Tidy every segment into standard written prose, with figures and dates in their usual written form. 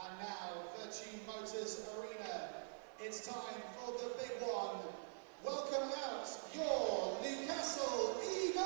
And now, Vertu Motors Arena. It's time for the big one. Welcome out your Newcastle Eagles!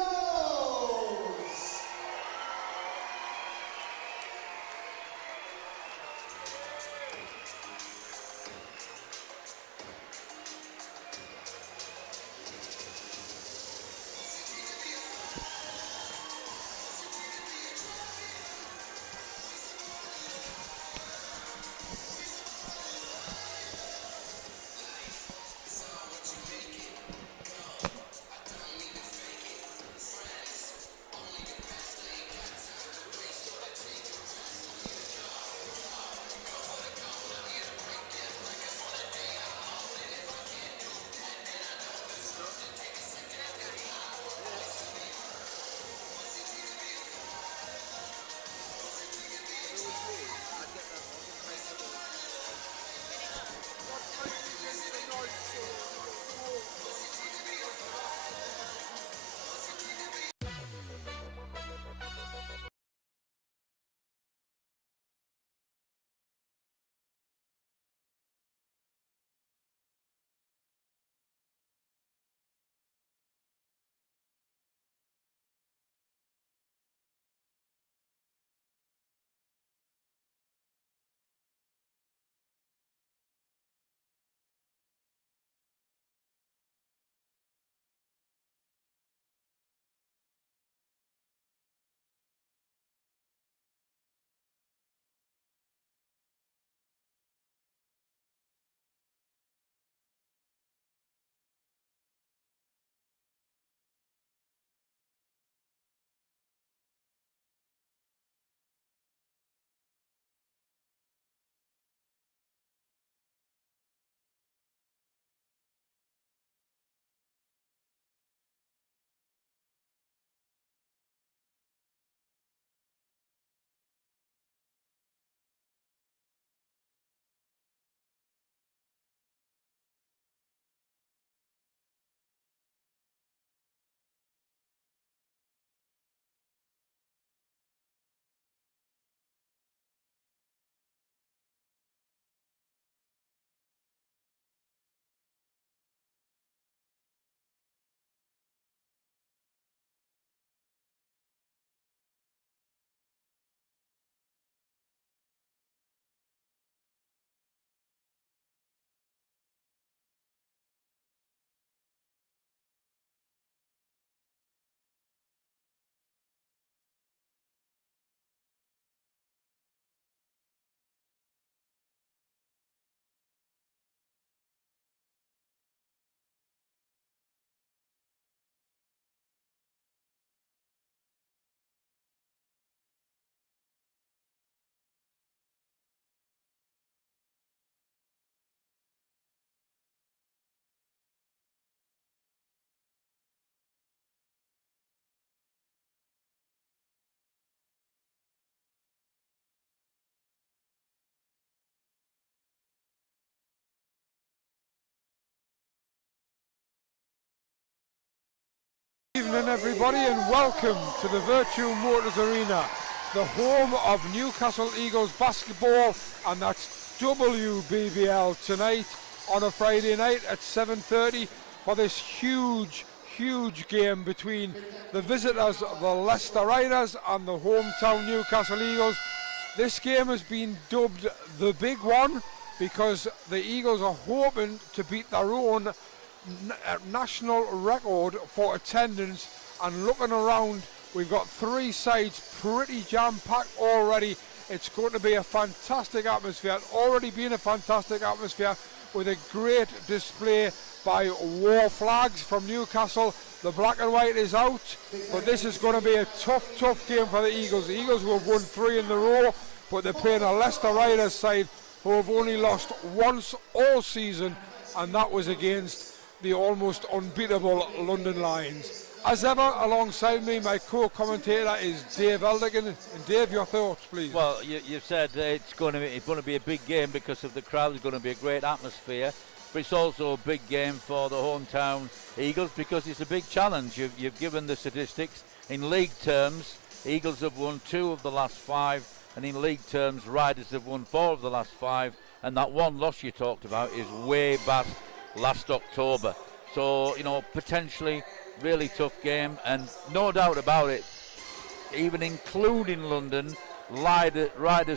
Good evening everybody and welcome to the Vertu Motors Arena, the home of Newcastle Eagles basketball, and that's WBBL tonight on a Friday night at 7:30 for this huge game between the visitors, the Leicester Riders, and the hometown Newcastle Eagles. This game has been dubbed the big one because the Eagles are hoping to beat their own national record for attendance, and looking around, we've got three sides pretty jam-packed already. It's going to be a fantastic atmosphere. It's already been a fantastic atmosphere with a great display by war flags from Newcastle. The black and white is out, but this is going to be a tough game for the Eagles. The Eagles who have won 3 in a row, but they're playing a Leicester Riders side who have only lost once all season, and that was against the almost unbeatable London Lions. As ever, alongside me, my co-commentator is Dave Elderkin. And Dave, your thoughts, please. Well, you said it's going to be a big game because of the crowd. It's going to be a great atmosphere, but it's also a big game for the hometown Eagles because it's a big challenge. You've given the statistics. In league terms, Eagles have won 2 of the last 5, and in league terms, Riders have won 4 of the last 5, and that one loss you talked about is way back last October. So, potentially really tough game, and no doubt about it, even including London, Riders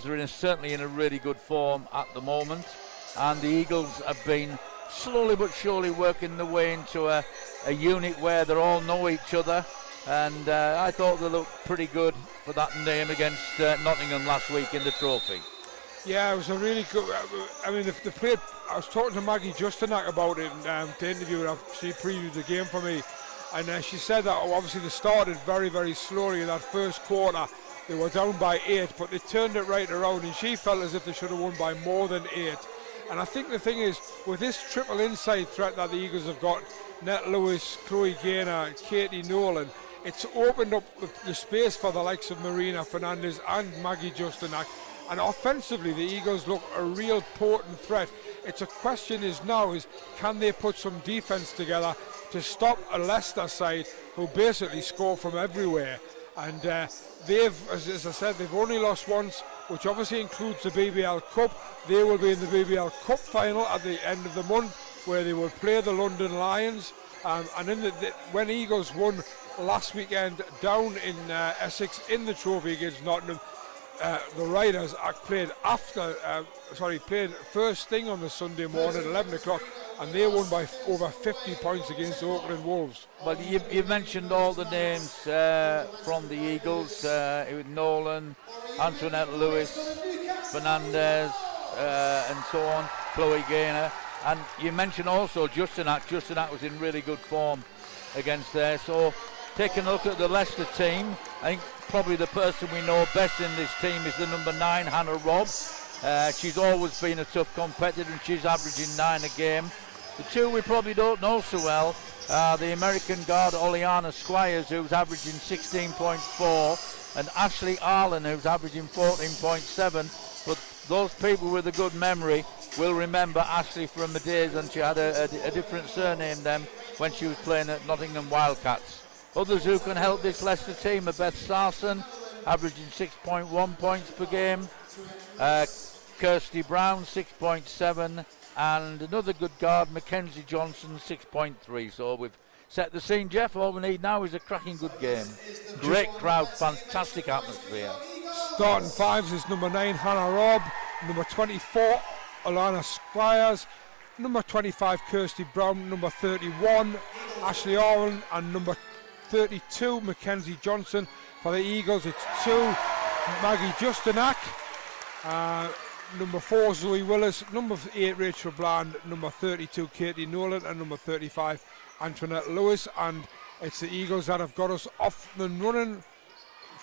are certainly in a really good form at the moment, and the Eagles have been slowly but surely working their way into a unit where they all know each other, and I thought they looked pretty good for that name against Nottingham last week in the trophy. Yeah, it was a really good. I mean, the play. I was talking to Maggie Justinak about it in the interview. She previewed the game for me, and she said that obviously they started very, very slowly in that first quarter. They were down by 8, but they turned it right around, and she felt as if they should have won by more than 8. And I think the thing is, with this triple inside threat that the Eagles have got, Nett Lewis, Chloe Gaynor, Katie Nolan, it's opened up the space for the likes of Marina Fernandez and Maggie Justinak. And offensively, the Eagles look a real potent threat. It's a question now is can they put some defense together to stop a Leicester side who basically score from everywhere? And they've, as I said, they've only lost once, which obviously includes the BBL Cup. They will be in the BBL Cup final at the end of the month, where they will play the London Lions. And in when Eagles won last weekend down in Essex in the trophy against Nottingham, the Riders played played first thing on the Sunday morning at 11 o'clock, and they won by over 50 points against the Auckland Wolves. Well, you mentioned all the names from the Eagles, with Nolan, Antoinette Lewis, Fernandez, and so on, Chloe Gaynor, and you mentioned also Justinak. Justinak was in really good form against there. So taking a look at the Leicester team, I think probably the person we know best in this team is the number 9, Hannah Robb. She's always been a tough competitor, and she's averaging 9 a game. The two we probably don't know so well are the American guard Oleana Squires, who's averaging 16.4, and Ashley Arlen, who's averaging 14.7. But those people with a good memory will remember Ashley from the days when she had a different surname then when she was playing at Nottingham Wildcats. Others who can help this Leicester team are Beth Sarson, averaging 6.1 points per game, Kirsty Brown 6.7, and another good guard, Mackenzie Johnson 6.3. So we've set the scene, Jeff. All we need now is a cracking good game. Great crowd, fantastic atmosphere. Starting fives is number 9, Hannah Robb, number 24, Alana Squires, number 25, Kirsty Brown, number 31, Ashley Arlen, and number 32, Mackenzie Johnson. For the Eagles, it's 2, Maggie Justinak, number 4, Zoe Willis, number 8, Rachel Bland, number 32, Katie Nolan, and number 35, Antoinette Lewis. And it's the Eagles that have got us off the running.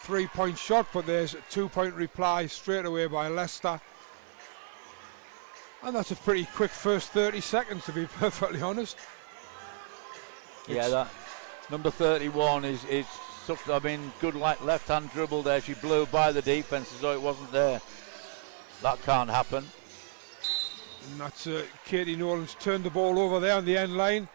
3-point shot, but there's a 2-point reply straight away by Leicester. And that's a pretty quick first 30 seconds, to be perfectly honest. Yeah, that number 31 is good left-hand dribble there. She blew by the defence as though it wasn't there. That can't happen. And that's Katie Nolan's turned the ball over there on the end line.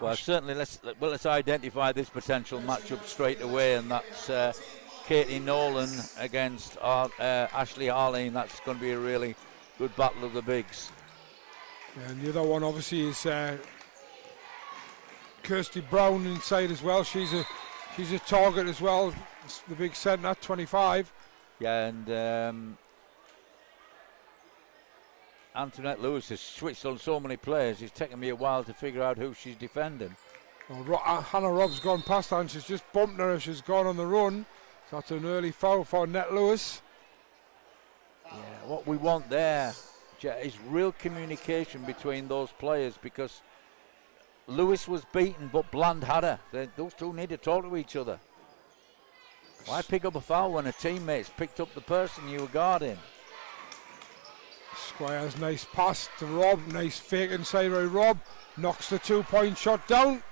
Well, certainly let's identify this potential matchup straight away, and that's Katie Nolan against Ashley Arlene. That's going to be a really good battle of the bigs. And the other one obviously is Kirsty Brown inside as well. She's a target as well. It's the big centre at 25. Yeah, and Antoinette Lewis has switched on so many players. It's taken me a while to figure out who she's defending. Well, Hannah Robb's gone past her and she's just bumped her as she's gone on the run. So that's an early foul for Nett Lewis. Yeah, what we want there is real communication between those players, because Lewis was beaten but Bland had her. Those two need to talk to each other. Why pick up a foul when a teammate's picked up the person you were guarding? Squires, nice pass to Robb, nice fake inside by Robb. knocks the 2-point shot down.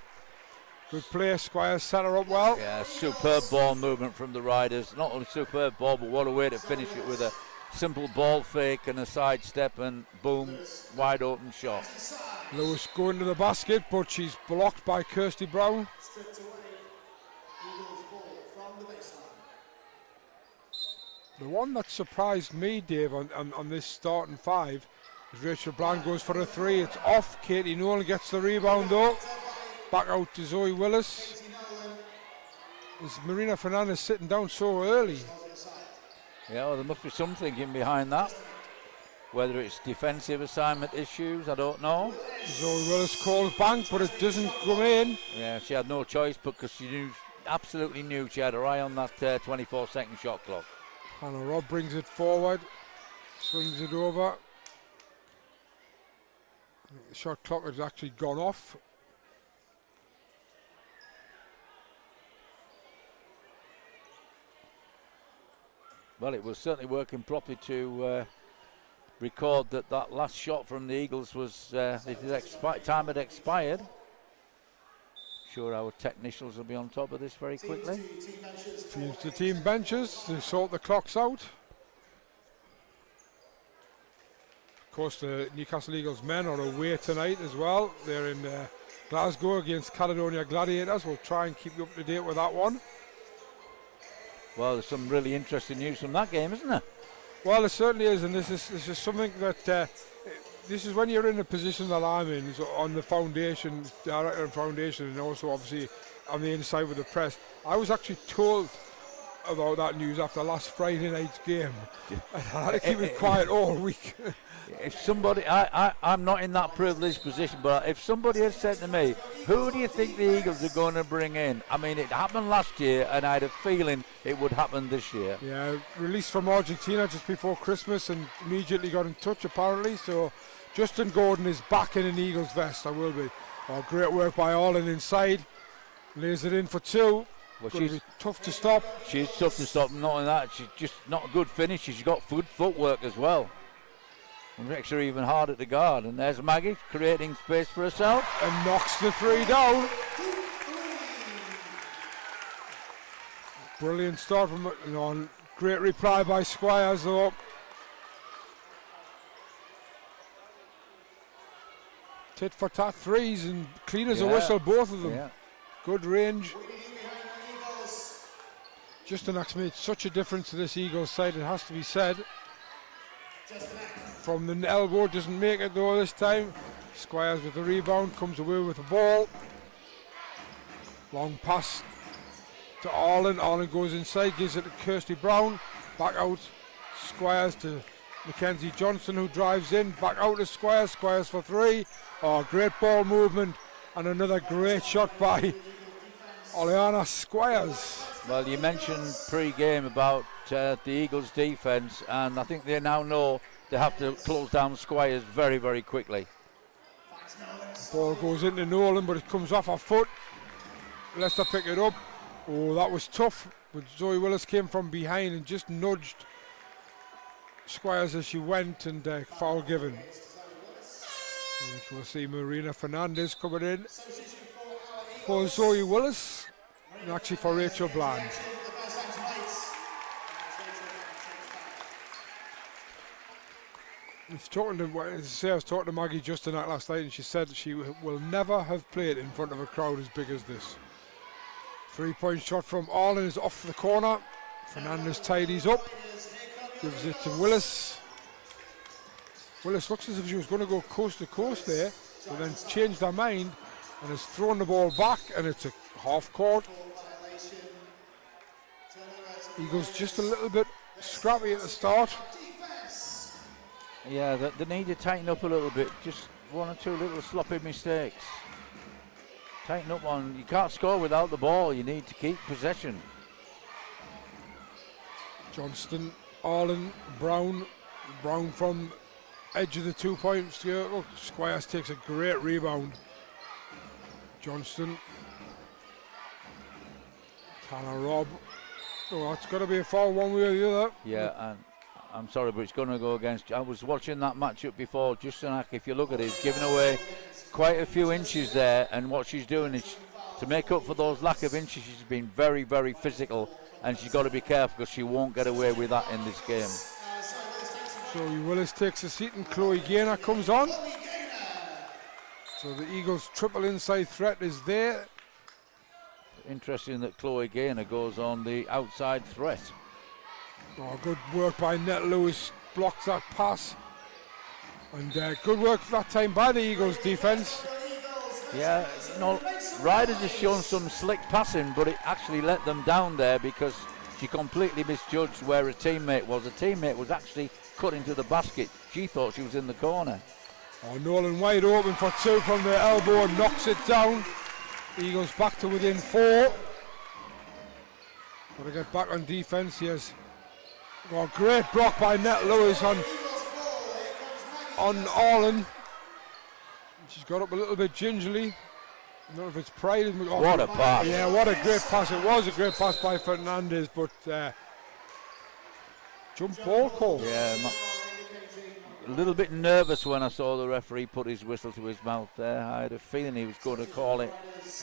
Good play, Squires set her up well. Yeah, superb ball movement from the Riders. Not only superb ball, but what a way to finish it with a simple ball fake and a sidestep, and boom, wide open shot. Lewis going to the basket, but she's blocked by Kirsty Brown. The one that surprised me, Dave, on this starting five is Rachel Bland goes for a three. It's off. Katie Nolan gets the rebound though. Back out to Zoe Willis. Is Marina Fernandez sitting down so early? Yeah, well, there must be some thinking behind that. Whether it's defensive assignment issues, I don't know. Zoe Willis calls bank, but it doesn't come in. Yeah, she had no choice because she absolutely knew she had her eye on that 24-second shot clock. Hannah Robb brings it forward, swings it over. I think the shot clock has actually gone off. Well, it was certainly working properly to record that last shot from the Eagles was time had expired. Sure, our technicians will be on top of this very quickly. Teams to team benches, they sort the clocks out. Of course, the Newcastle Eagles men are away tonight as well. They're in Glasgow against Caledonia Gladiators. We'll try and keep you up to date with that one. Well, there's some really interesting news from that game, isn't there? Well, it certainly is, and this is something that this is when you're in the position that I'm in, so on the foundation, director of foundation, and also obviously on the inside with the press. I was actually told about that news after last Friday night's game. I had to keep it quiet all week. If somebody, I'm not in that privileged position, but if somebody had said to me, who do you think the Eagles are going to bring in? I mean, it happened last year, and I had a feeling it would happen this year. Yeah, released from Argentina just before Christmas and immediately got in touch, apparently. So Justin Gordon is back in an Eagles vest, I will be. Oh, great work by Arlen inside. Lays it in for two. Well, she's be tough to stop. She's tough to stop. Not only that, she's just not a good finisher. She's got good footwork as well. And makes her even harder to guard. And there's Maggie creating space for herself. And knocks the three down. Brilliant start from on. Great reply by Squires though. Tit for tat threes and clean as a whistle, both of them. Yeah. Good range. Justin Axe made such a difference to this Eagles side, it has to be said. From the elbow, doesn't make it though this time. Squires with the rebound, comes away with the ball. Long pass to Arlen. Arlen goes inside, gives it to Kirsty Brown. Back out, Squires to Mackenzie Johnson, who drives in. Back out to Squires. Squires for three. Oh, great ball movement. And another great shot by Oleana Squires. Well, you mentioned pre-game about the Eagles' defence, and I think they now know they have to close down Squires very, very quickly. Ball goes into Nolan, but it comes off her foot. Leicester pick it up. Oh, that was tough. But Zoe Willis came from behind and just nudged Squires as she went, and foul given. And we'll see Marina Fernandez coming in for Zoe Willis, and actually for Rachel Bland. I was talking to Maggie Justin last night, and she said she will never have played in front of a crowd as big as this. 3-point shot from Arlen is off the corner. Fernandez tidies up, gives it to Willis. Willis looks as if she was going to go coast to coast there, but then changed her mind and has thrown the ball back, and it's a half court. Eagles just a little bit scrappy at the start. Yeah, they need to tighten up a little bit. Just one or two little sloppy mistakes. Tighten up on. You can't score without the ball. You need to keep possession. Johnston, Arlen, Brown from edge of the 2-point circle. Squires takes a great rebound. Johnston, Hannah Robb. Oh, it's got to be a foul one way or the other. Yeah, and I'm sorry, but it's going to go against. I was watching that matchup before. Justanak, if you look at it, he's giving away quite a few inches there, and what she's doing is to make up for those lack of inches. She's been very, very physical, and she's got to be careful because she won't get away with that in this game. Zoe Willis takes a seat and Chloe Gaynor comes on. So the Eagles' triple inside threat is there. Interesting that Chloe Gaynor goes on the outside threat. Oh, good work by Nett Lewis, blocks that pass. And good work that time by the Eagles defence. Yeah, you know, Riders has shown some slick passing, but it actually let them down there because she completely misjudged where a teammate was. A teammate was actually cut into the basket. She thought she was in the corner. Oh, Nolan wide open for two from the elbow and knocks it down. Eagles back to within 4. Got to get back on defence. Yes. Oh, great block by Nett Lewis on Orland. She's got up a little bit gingerly. I don't know if it's pride. Oh, what a pass. Yeah, what a great pass. It was a great pass by Fernandez, but jump ball call. Yeah, a little bit nervous when I saw the referee put his whistle to his mouth there. I had a feeling he was going to call it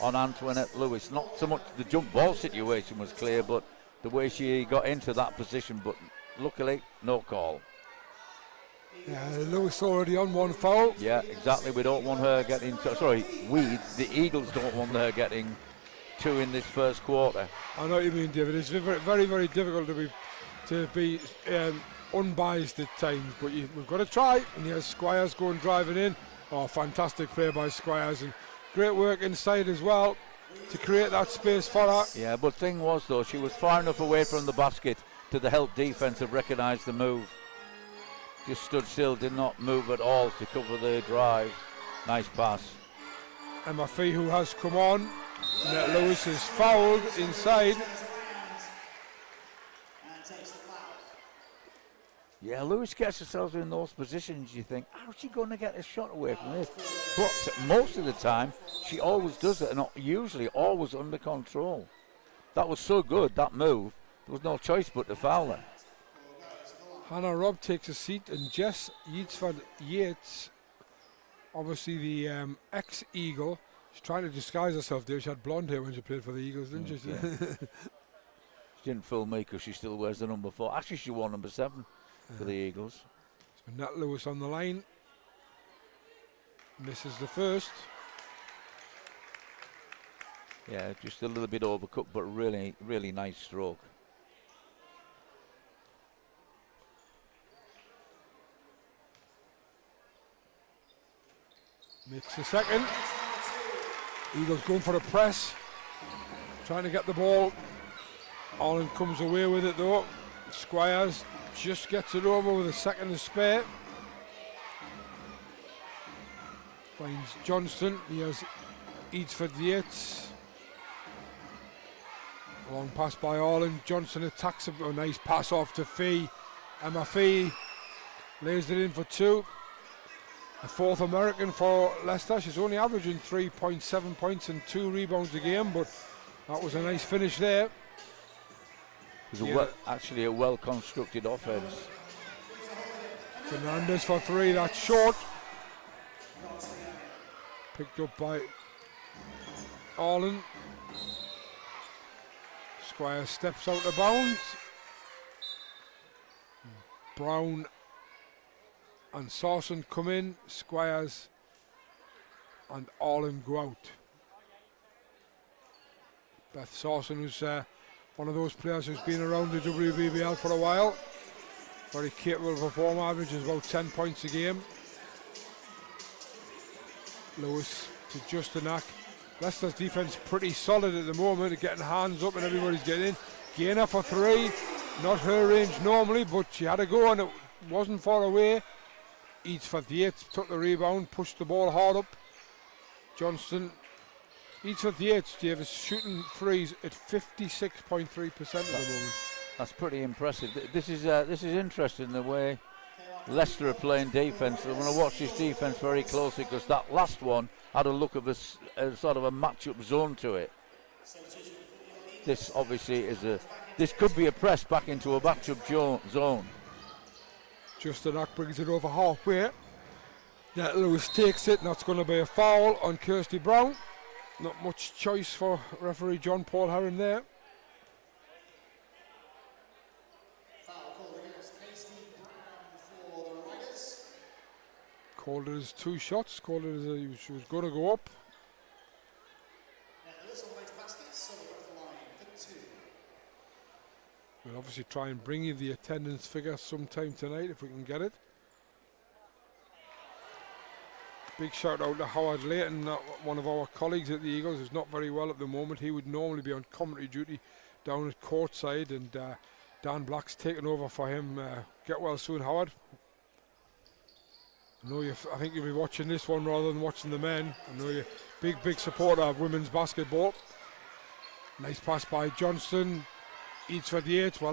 on Antoinette Lewis. Not so much the jump ball situation was clear, but the way she got into that position. But luckily, no call. Lewis already on one foul. Yeah, exactly. We don't want her getting. The Eagles don't want her getting 2 in this first quarter. I know what you mean, David. It's very, very difficult to be unbiased at times, but we've got to try. And here's Squires going driving in. Oh, fantastic play by Squires, and great work inside as well to create that space for her. Yeah, but thing was though, she was far enough away from the basket to the help defense have recognised the move. Just stood still, did not move at all to cover the drive. Nice pass. Emma Fee, who has come on. Nett Lewis is fouled inside. Yeah, Lewis gets herself in those positions. You think, how's she going to get a shot away from this? But most of the time, she always does it, and usually always under control. That was so good, that move. There was no choice but to foul her. Hannah Robb takes a seat, and Jess Yeatsford Yates, obviously the ex-Eagle, she's trying to disguise herself there. She had blonde hair when she played for the Eagles, didn't she? Yeah. She didn't fool me because she still wears the number 4. Actually, she wore number 7 for the Eagles. So Nett Lewis on the line. Misses the first. Yeah, just a little bit overcooked, but really, really nice stroke. Makes the second. Eagles going for a press. Trying to get the ball. Orland comes away with it though. Squires just gets it over with a second to spare. Finds Johnston. He has Eatsford Yates. Long pass by Orland. Johnson attacks him. A nice pass off to Fee. Emma Fee lays it in for 2. A 4th American for Leicester. She's only averaging 3.7 points and 2 rebounds a game, but that was a nice finish there. It was actually a well-constructed offense. Fernandez for 3, that's short. Picked up by Orland. Squire steps out of bounds. Brown and Sawson come in. Squires and Orland go out. Beth Sawson, who's one of those players who's been around the WBBL for a while. Very capable performer, averages about 10 points a game. Lewis to Justanak. Leicester's defence pretty solid at the moment, getting hands up and everybody's getting in. Gaynor for 3, not her range normally, but she had a go and it wasn't far away. Eatsford Yates took the rebound, pushed the ball hard up. Johnston. Eatsford Yates, Davis, shooting threes at 56.3% at the moment. That's pretty impressive. This is interesting the way Leicester are playing defence. I'm going to watch this defence very closely because that last one had a look of a sort of a match-up zone to it. This obviously is this could be a press back into a match-up zone. Justanak brings it over halfway. That Lewis takes it, and that's going to be a foul on Kirsty Brown. Not much choice for referee John Paul Herron there. Foul called against Kirsty Brown for the Riders. Called it as 2 shots, called it as she was going to go up. Lewis on the way to basket, so we're off the line for 2. We'll obviously try and bring you the attendance figure sometime tonight if we can get it. Big shout out to Howard Layton, one of our colleagues at the Eagles, who's not very well at the moment. He would normally be on commentary duty down at courtside, and Dan Black's taken over for him. Get well soon, Howard. I think you'll be watching this one rather than watching the men. I know you're a big supporter of women's basketball. Nice pass by Johnston. Eats for the 8. Well,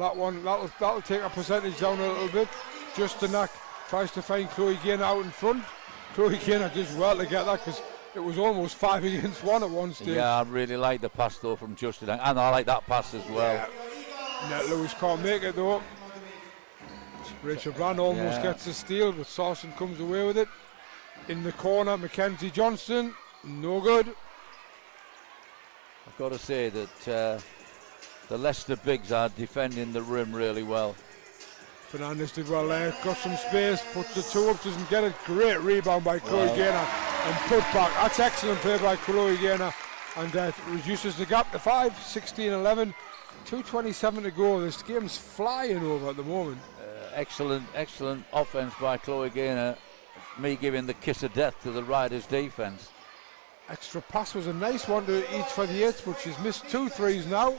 that'll take a percentage down a little bit. Justanak tries to find Chloe Gaynor out in front. Chloe Gaynor does well to get that, because it was almost 5 against 1 at one stage. Yeah, I really like the pass though from Justin, and I like that pass as well. Yeah. Net Lewis can't make it though. Rachel Brand almost gets a steal, but Sarson comes away with it. In the corner, Mackenzie Johnston, no good. I've got to say that the Leicester Bigs are defending the rim really well. Fernandez did well there, got some space, puts the 2 up, doesn't get it. Great rebound by Chloe Gaynor and put back. That's excellent play by Chloe Gaynor, and reduces the gap to 5, 16-11, 2:27 to go. This game's flying over at the moment. Excellent offense by Chloe Gaynor. Me giving the kiss of death to the Riders defense. Extra pass was a nice one to each for the 8, but she's missed 2 threes now.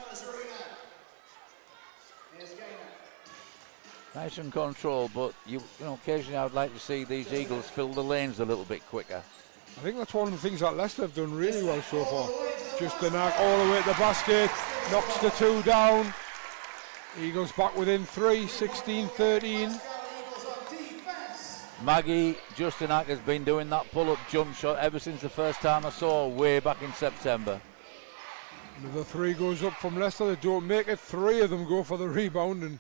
Nice and control, but you know, occasionally I would like to see these Eagles fill the lanes a little bit quicker. I think that's one of the things that Leicester have done really well so far. Justanak all the way to the basket, knocks the 2 down. Eagles back within 3, 16-13. Maggie Justanak has been doing that pull-up jump shot ever since the first time I saw her way back in September. Another 3 goes up from Leicester. They don't make it. 3 of them go for the rebound, and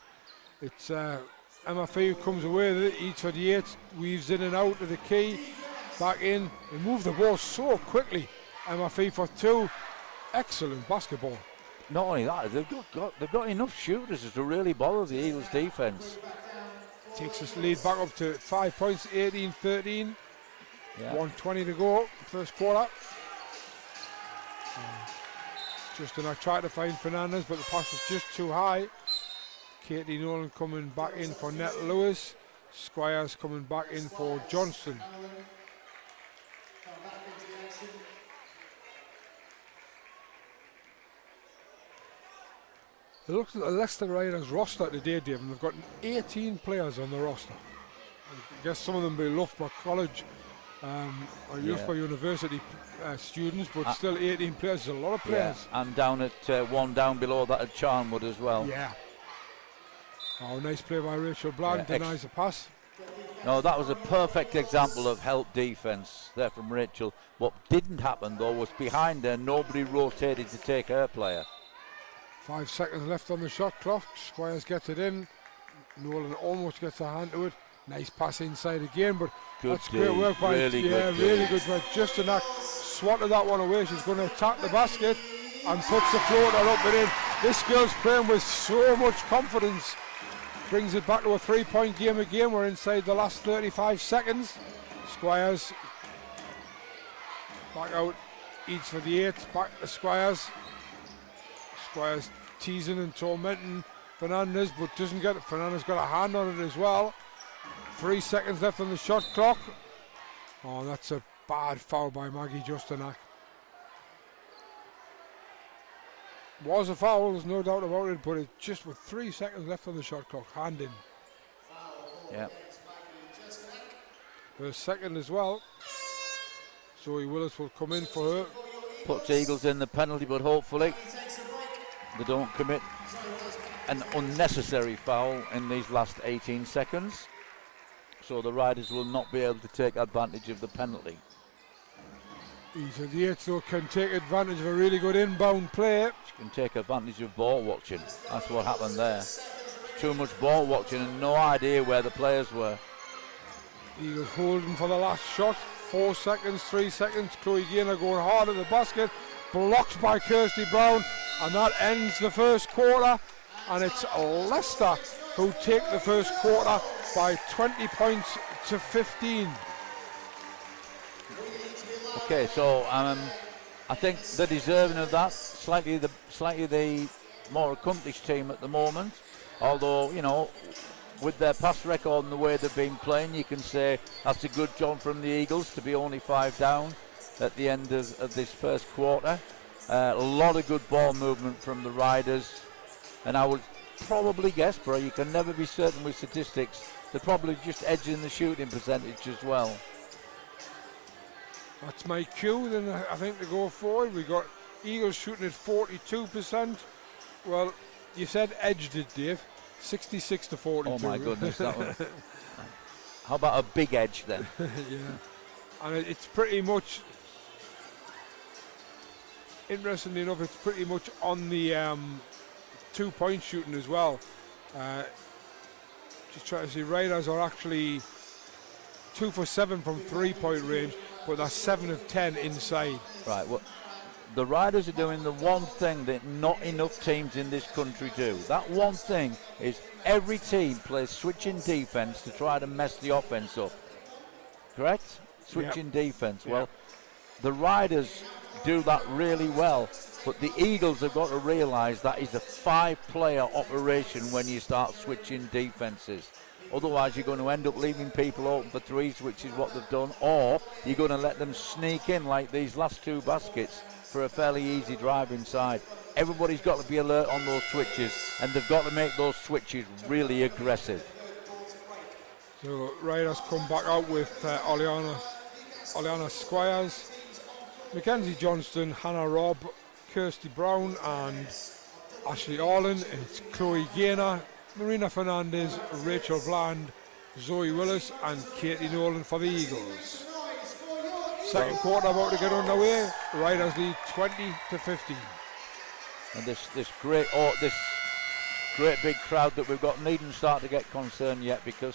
it's Emma Fee who comes away with it. Each for the 8, weaves in and out of the key, back in. They move the ball so quickly. Emma Fee for 2. Excellent basketball. Not only that, they've got enough shooters to really bother the Eagles defense. Takes this lead back up to 5 points, 18-13. Yeah. 1:20 to go, first quarter. Justanak tried to find Fernandez, but the pass was just too high. Katie Nolan coming back in for Net Lewis. Squires coming back in for Johnston. It looks at the Leicester Riders roster today, Dave, and they've got 18 players on the roster. I guess some of them be Loughborough College or Loughborough University students, but still 18 players is a lot of players. Yeah, and down at 1 down below that at Charnwood as well. Yeah. Oh, nice play by Rachel Bland, denies a pass. No, that was a perfect example of help defence there from Rachel. What didn't happen though was behind her, nobody rotated to take her player. 5 seconds left on the shot clock. Squires gets it in. Nolan almost gets a hand to it. Nice pass inside again, but that's great work by really good work. Justanak swatted that one away. She's going to attack the basket and puts the floater up and in. This girl's playing with so much confidence. Brings it back to a 3-point game again. We're inside the last 35 seconds. Squires back out, eats for the 8. Back to Squires. Squires teasing and tormenting Fernandez, but doesn't get it. Fernandez got a hand on it as well. 3 seconds left on the shot clock. Oh, that's a bad foul by Maggie Justanak. Was a foul, there's no doubt about it, but it just with 3 seconds left on the shot clock. Hand in. Yeah. Her second as well. Zoe Willis will come in for her. Puts Eagles in the penalty, but hopefully they don't commit an unnecessary foul in these last 18 seconds. So the Riders will not be able to take advantage of the penalty. Either the 8 though can take advantage of a really good inbound play. She can take advantage of ball watching. That's what happened there. too much ball watching and no idea where the players were. Eagles holding for the last shot. 4 seconds, 3 seconds. Chloe Gaynor going hard at the basket. Blocked by Kirsty Brown. And that ends the first quarter. And it's Leicester who take the first quarter by 20 points to 15. Okay, so I think they're deserving of that. Slightly the more accomplished team at the moment. Although, you know, with their past record and the way they've been playing, you can say that's a good job from the Eagles to be only 5 down at the end of this first quarter. A lot of good ball movement from the Riders, and I would probably guess, but you can never be certain with statistics, they're probably just edging the shooting percentage as well. That's my cue, then I think to go forward. We got Eagles shooting at 42%. Well, you said edged it, Dave. 66 to 42. Oh my goodness, that one. How about a big edge then? Yeah, and it's pretty much, interestingly enough, it's pretty much on the 2-point shooting as well. Just trying to see, Riders are actually 2 for 7 from 3-point range, but they're 7 of 10 inside. Right, well, the Riders are doing the one thing that not enough teams in this country do. That one thing is every team plays switching defense to try to mess the offense up. Correct? Switching defense. Yep. Well, the Riders do that really well, but the Eagles have got to realize that is a 5-player operation when you start switching defenses. Otherwise, you're going to end up leaving people open for threes, which is what they've done, or you're going to let them sneak in like these last 2 baskets for a fairly easy drive inside. Everybody's got to be alert on those switches, and they've got to make those switches really aggressive. So Riders come back out with Oleana Squires, Mackenzie Johnston, Hannah Robb, Kirsty Brown and Ashley Orland. It's Chloe Gaynor, Marina Fernandez, Rachel Bland, Zoe Willis and Katie Nolan for the Eagles. Second quarter about to get underway. Riders lead 20 to 15. And this great big crowd that we've got needn't start to get concerned yet, because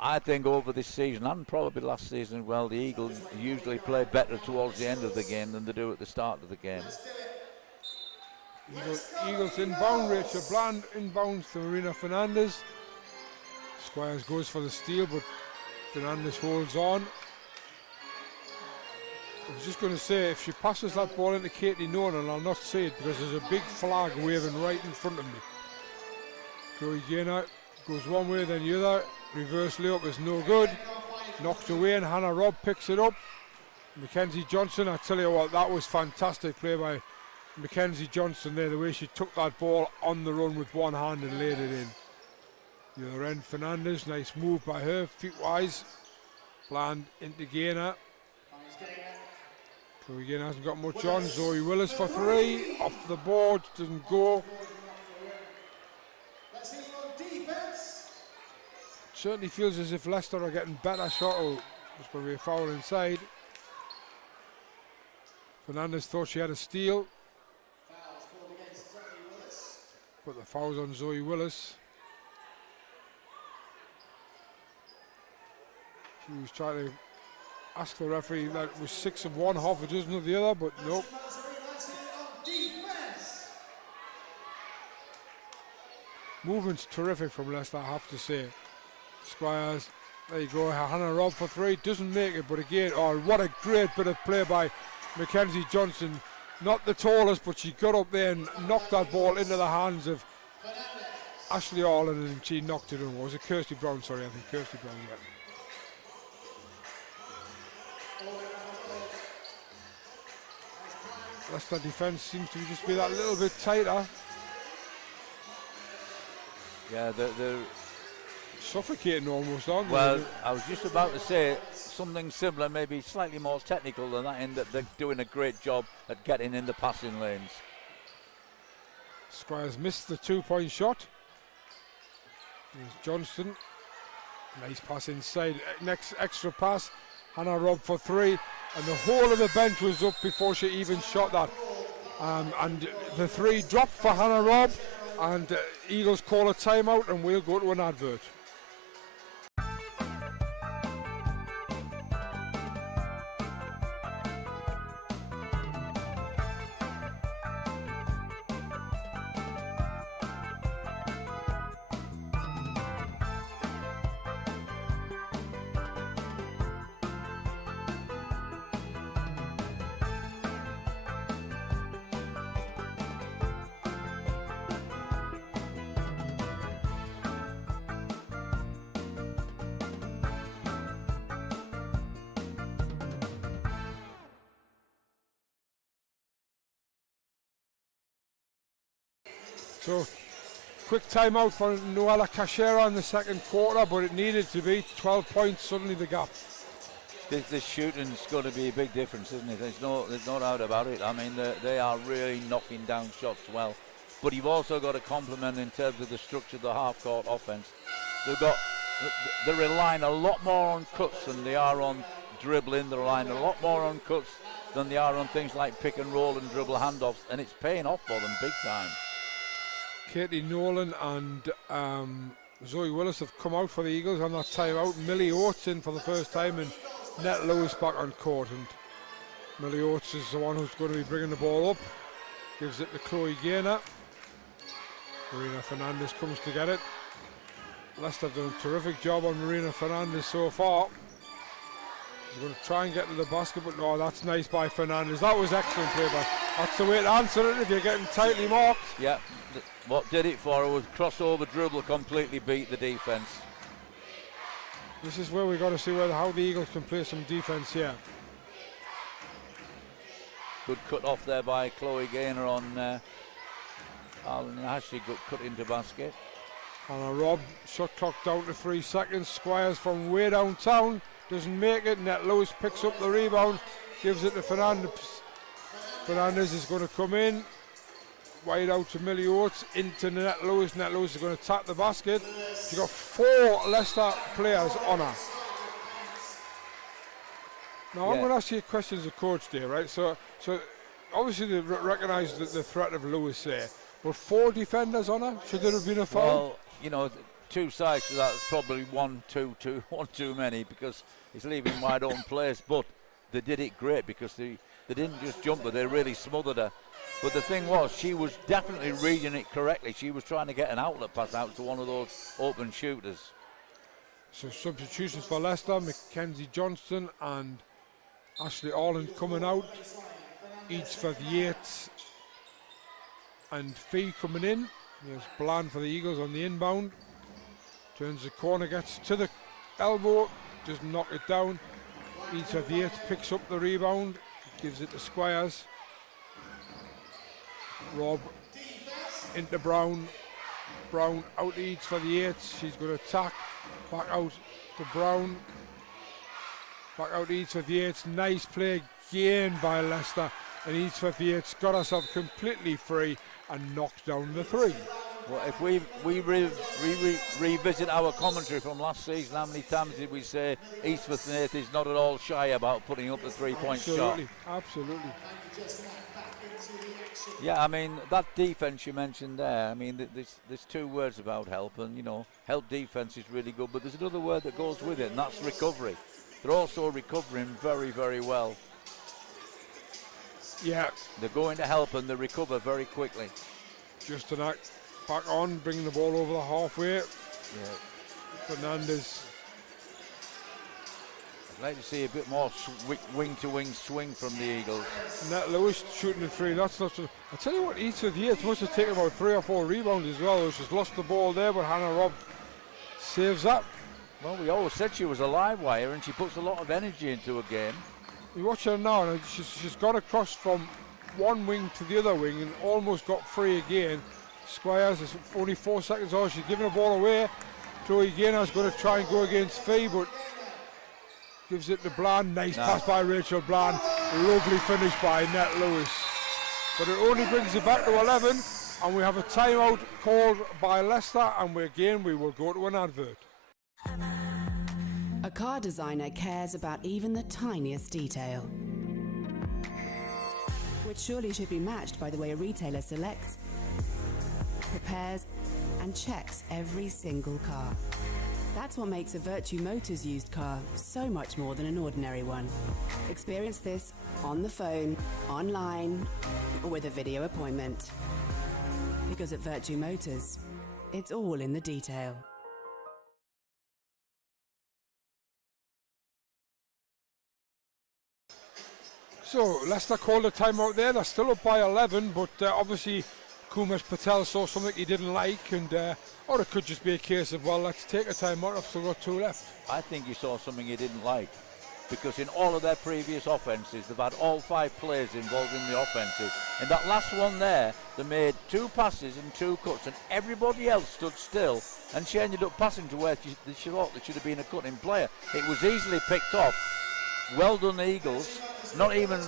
I think over this season and probably last season, well, the Eagles usually play better towards the end of the game than they do at the start of the game. Eagles inbound, Rachel Bland inbounds to Marina Fernandez. Squires goes for the steal, but Fernandez holds on. I was just going to say, if she passes that ball into Katie Nolan, I'll not say it because there's a big flag waving right in front of me. Chloe Gaynor goes one way, then the other. Reverse layup is no good. Knocked away, and Hannah Robb picks it up. Mackenzie Johnson, I tell you what, that was fantastic play by Mackenzie Johnson there, the way she took that ball on the run with one hand and laid it in. The other end, Fernandez, nice move by her, feet-wise. Bland into Gaynor. Chloe Gaynor hasn't got much on. Zoe Willis for 3, off the board, doesn't go. Certainly feels as if Leicester are getting better shot. Oh, there's going to be a foul inside. Fernandez thought she had a steal, but the foul's on Zoe Willis. She was trying to ask the referee that it was 6 of one, half a dozen of the other, but nope. Movement's terrific from Leicester, I have to say. Squires, there you go, Hannah Robb for 3, doesn't make it, but again, oh, what a great bit of play by Mackenzie Johnson. Not the tallest, but she got up there and knocked that ball into the hands of Ashley Orland, and she knocked it in. Was it Kirsty Brown? Sorry, I think Kirsty Brown, yeah. Leicester defence seems to just be that little bit tighter. Yeah, they're suffocating almost, aren't they? Well, I was just about to say something similar, maybe slightly more technical than that, in that they're doing a great job at getting in the passing lanes. Squires missed the 2-point shot. There's Johnston. Nice pass inside. Next extra pass. Hannah Robb for 3. And the whole of the bench was up before she even shot that. And the 3 dropped for Hannah Robb. And Eagles call a timeout and we'll go to an advert. So, quick timeout for Noella Cachera in the second quarter, but it needed to be 12 points, suddenly the gap. This shooting's going to be a big difference, isn't it? There's no doubt about it. I mean, they are really knocking down shots well. But you've also got a compliment in terms of the structure of the half-court offense. They're relying a lot more on cuts than they are on dribbling. They're relying a lot more on cuts than they are on things like pick and roll and dribble handoffs, and it's paying off for them big time. Katie Nolan and Zoe Willis have come out for the Eagles on that timeout. Millie Oates in for the first time and Nett Lewis back on court. And Millie Oates is the one who's going to be bringing the ball up. Gives it to Chloe Gaynor. Marina Fernandez comes to get it. Leicester have done a terrific job on Marina Fernandez so far. She's going to try and get to the basket, but no, that's nice by Fernandez. That was excellent play, but that's the way to answer it if you're getting tightly marked. Yeah, what did it for her was crossover dribble, completely beat the defence. This is where we've got to see how the Eagles can play some defence here. Good cut off there by Chloe Gaynor on Alan Ashley, good cut into basket. Hannah Robb, shot clock down to 3 seconds. Squires from way downtown, doesn't make it. Nett Lewis picks up the rebound, gives it to Fernandez. Fernandez is going to come in, wide out to Millie Oates, into Nett Lewis. Nett Lewis is going to tap the basket. She's got 4 Leicester players on her. Now I'm going to ask you questions as a coach there, right? So obviously they recognise the threat of Lewis there, but 4 defenders on her. Should there have been a foul? Well, you know, 2 sides to that is probably one too many, because it's leaving wide open players. But they did it great because they didn't just jump her, they really smothered her. But the thing was, she was definitely reading it correctly. She was trying to get an outlet pass out to one of those open shooters. So substitutions for Leicester: Mackenzie Johnston and Ashley Orland coming out. Each for Yates and Fee coming in. There's Bland for the Eagles on the inbound. Turns the corner, gets to the elbow, doesn't knock it down. Each for Yates picks up the rebound, gives it to Squires. Robb into Brown. Brown out to Eats for the Yates. She's going to attack. Back out to Brown. Back out to Eats for the Yates. Nice play again by Leicester. And Eats for the Yates got herself completely free and knocks down the 3. Well, if we revisit our commentary from last season, how many times did we say Eastforth is not at all shy about putting up the 3-point shot? Absolutely. Yeah, I mean, that defense you mentioned there, I mean, there's 2 words about help, and, you know, help defense is really good, but there's another word that goes with it, and that's recovery. They're also recovering very, very well. Yeah. They're going to help and they recover very quickly. Just to that, back on, bringing the ball over the halfway. Yeah. Fernandez. I'd like to see a bit more wing-to-wing swing from the Eagles. Nett Lewis shooting the 3. That's not. I tell you what, each of the Yates must have taken about 3 or 4 rebounds as well. She's lost the ball there, but Hannah Robb saves that. Well, we always said she was a live wire, and she puts a lot of energy into a game. You watch her now, and she's got across from one wing to the other wing and almost got free again. Squires is only 4 seconds on. She's giving the ball away. Chloe Gaynor is going to try and go against Fee, but gives it to Bland. Nice pass by Rachel Bland. Lovely finish by Nett Lewis. But it only brings it back to 11, and we have a timeout called by Leicester, and we will go to an advert. A car designer cares about even the tiniest detail, which surely should be matched by the way a retailer selects, prepares, and checks every single car. That's what makes a Vertu Motors used car so much more than an ordinary one. Experience this on the phone, online, or with a video appointment. Because at Vertu Motors, it's all in the detail. So Leicester called a timeout there. They're still up by 11, but obviously Kumesh Patel saw something he didn't like, and or it could just be a case of, well, let's take a timeout. I've still got 2 left. I think he saw something he didn't like, because in all of their previous offences, they've had all 5 players involved in the offences. In that last one there, they made 2 passes and 2 cuts, and everybody else stood still, and she ended up passing to where she thought there should have been a cutting player. It was easily picked off. Well done, Eagles. Not even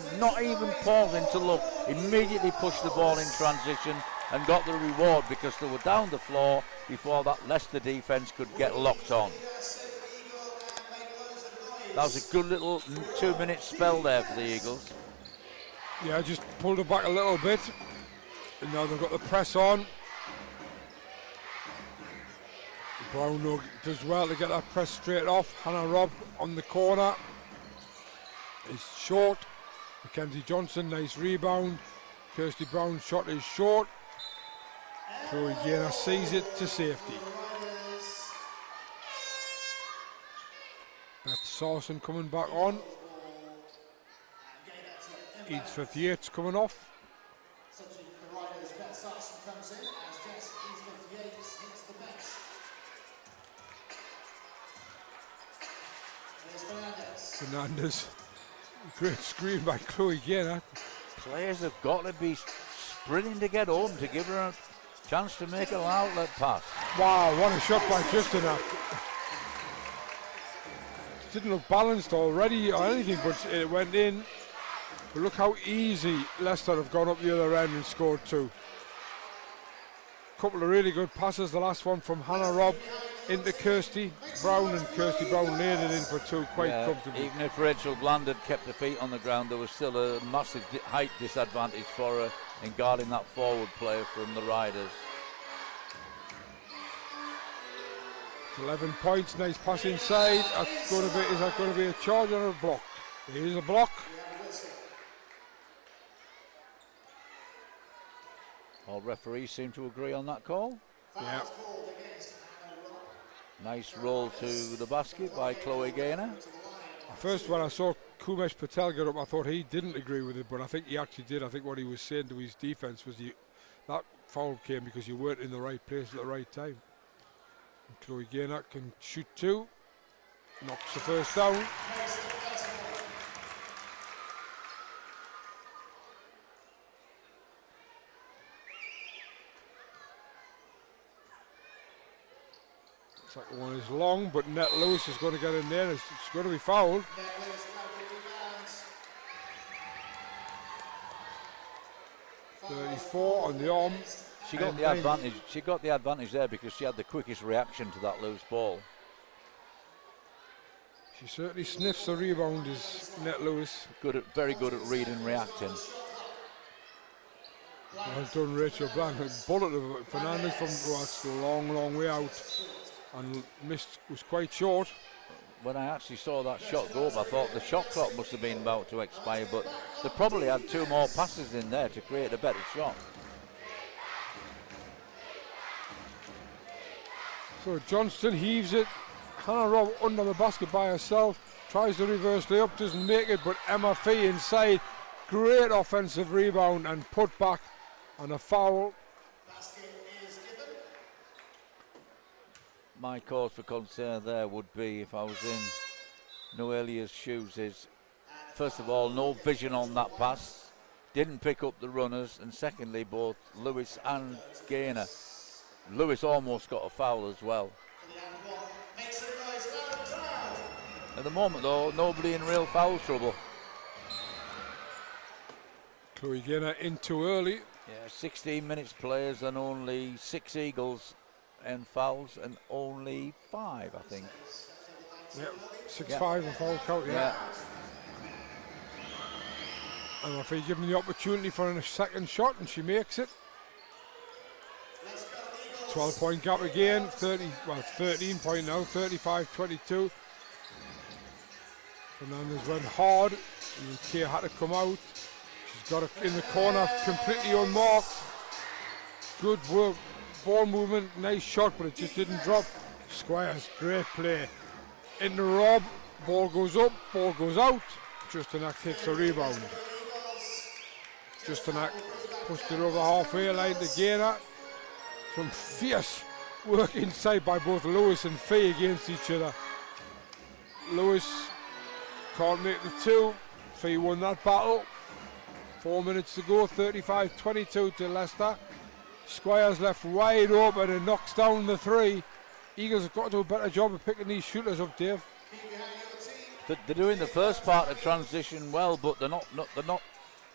pausing to look. Immediately pushed the ball in transition and got the reward, because they were down the floor before that Leicester defence could get locked on. That was a good little 2-minute spell there for the Eagles. Yeah, just pulled it back a little bit, and now they've got the press on. Brown does well to get that press straight off. Hannah Robb on the corner is short. Mackenzie Johnson, nice rebound. Kirsty Brown's shot is short. Chloe Gaynor sees it to safety. Beth Sawson coming back on. Eads 58's coming off. Fernandez. Great screen by Chloe Gaynor. Players have got to be sprinting to get home to give her a chance to make an outlet pass. Wow, what a shot by Justina. Didn't look balanced already or anything, but it went in. But look how easy Leicester have gone up the other end and scored 2. Couple of really good passes. The last one from Hannah Robb into Kirsty Brown, and Kirsty Brown laid it in for 2 quite comfortably. Even if Rachel Bland had kept her feet on the ground, there was still a massive height disadvantage for her in guarding that forward player from the Riders. 11 points, nice pass inside. That's going to be, is that going to be a charge or a block? It is a block. All referees seem to agree on that call. Yeah. Nice roll to the basket by Chloe Gaynor. First, when I saw Kumesh Patel get up, I thought he didn't agree with it, but I think he actually did. I think what he was saying to his defense was that foul came because you weren't in the right place at the right time. And Chloe Gaynor can shoot 2, knocks the first down. Second one is long, but Net Lewis is going to get in there. It's going to be fouled. .34 on the arm. She got the advantage. She got the advantage there because she had the quickest reaction to that loose ball. She certainly sniffs the rebound, is Net Lewis. Very good at reading and reacting. Well done, Rachel Blank. A bullet of Fernandez from that's a long way out, and missed, was quite short. When I actually saw that shot go up, I thought the shot clock must have been about to expire, but they probably had 2 more passes in there to create a better shot. So Johnston heaves it. Hannah Robb under the basket by herself, tries the reverse layup, doesn't make it, but Emma Fee inside. Great offensive rebound and put back, and a foul. My cause for concern there would be, if I was in Noelia's shoes, is first of all, no vision on that pass, didn't pick up the runners, and secondly, both Lewis and Gaynor. Lewis almost got a foul as well. At the moment though, nobody in real foul trouble. Chloe Gaynor in too early. Yeah, 16 minutes players and only 6 Eagles and fouls, and only 5, I think. Yeah, 6-5 a foul count, yeah. And if you give them the opportunity for a second shot and she makes it. 12-point gap again, 13 point now, 35-22. Fernandez went hard, and Kay had to come out. She's got it in the corner, completely unmarked. Good work, ball movement, nice shot, but it just didn't drop. Squires, great play. Into Rob, ball goes up, ball goes out. Justanak takes the rebound. Justanak pushed it over halfway line to Gainer. Some fierce work inside by both Lewis and Fee against each other. Lewis can't make the two. Fee won that battle. 4 minutes to go, 35-22 to Leicester. Squires left wide open and knocks down the three. Eagles have got to do a better job of picking these shooters up, Dave. They're doing the first part of transition well, but they're not.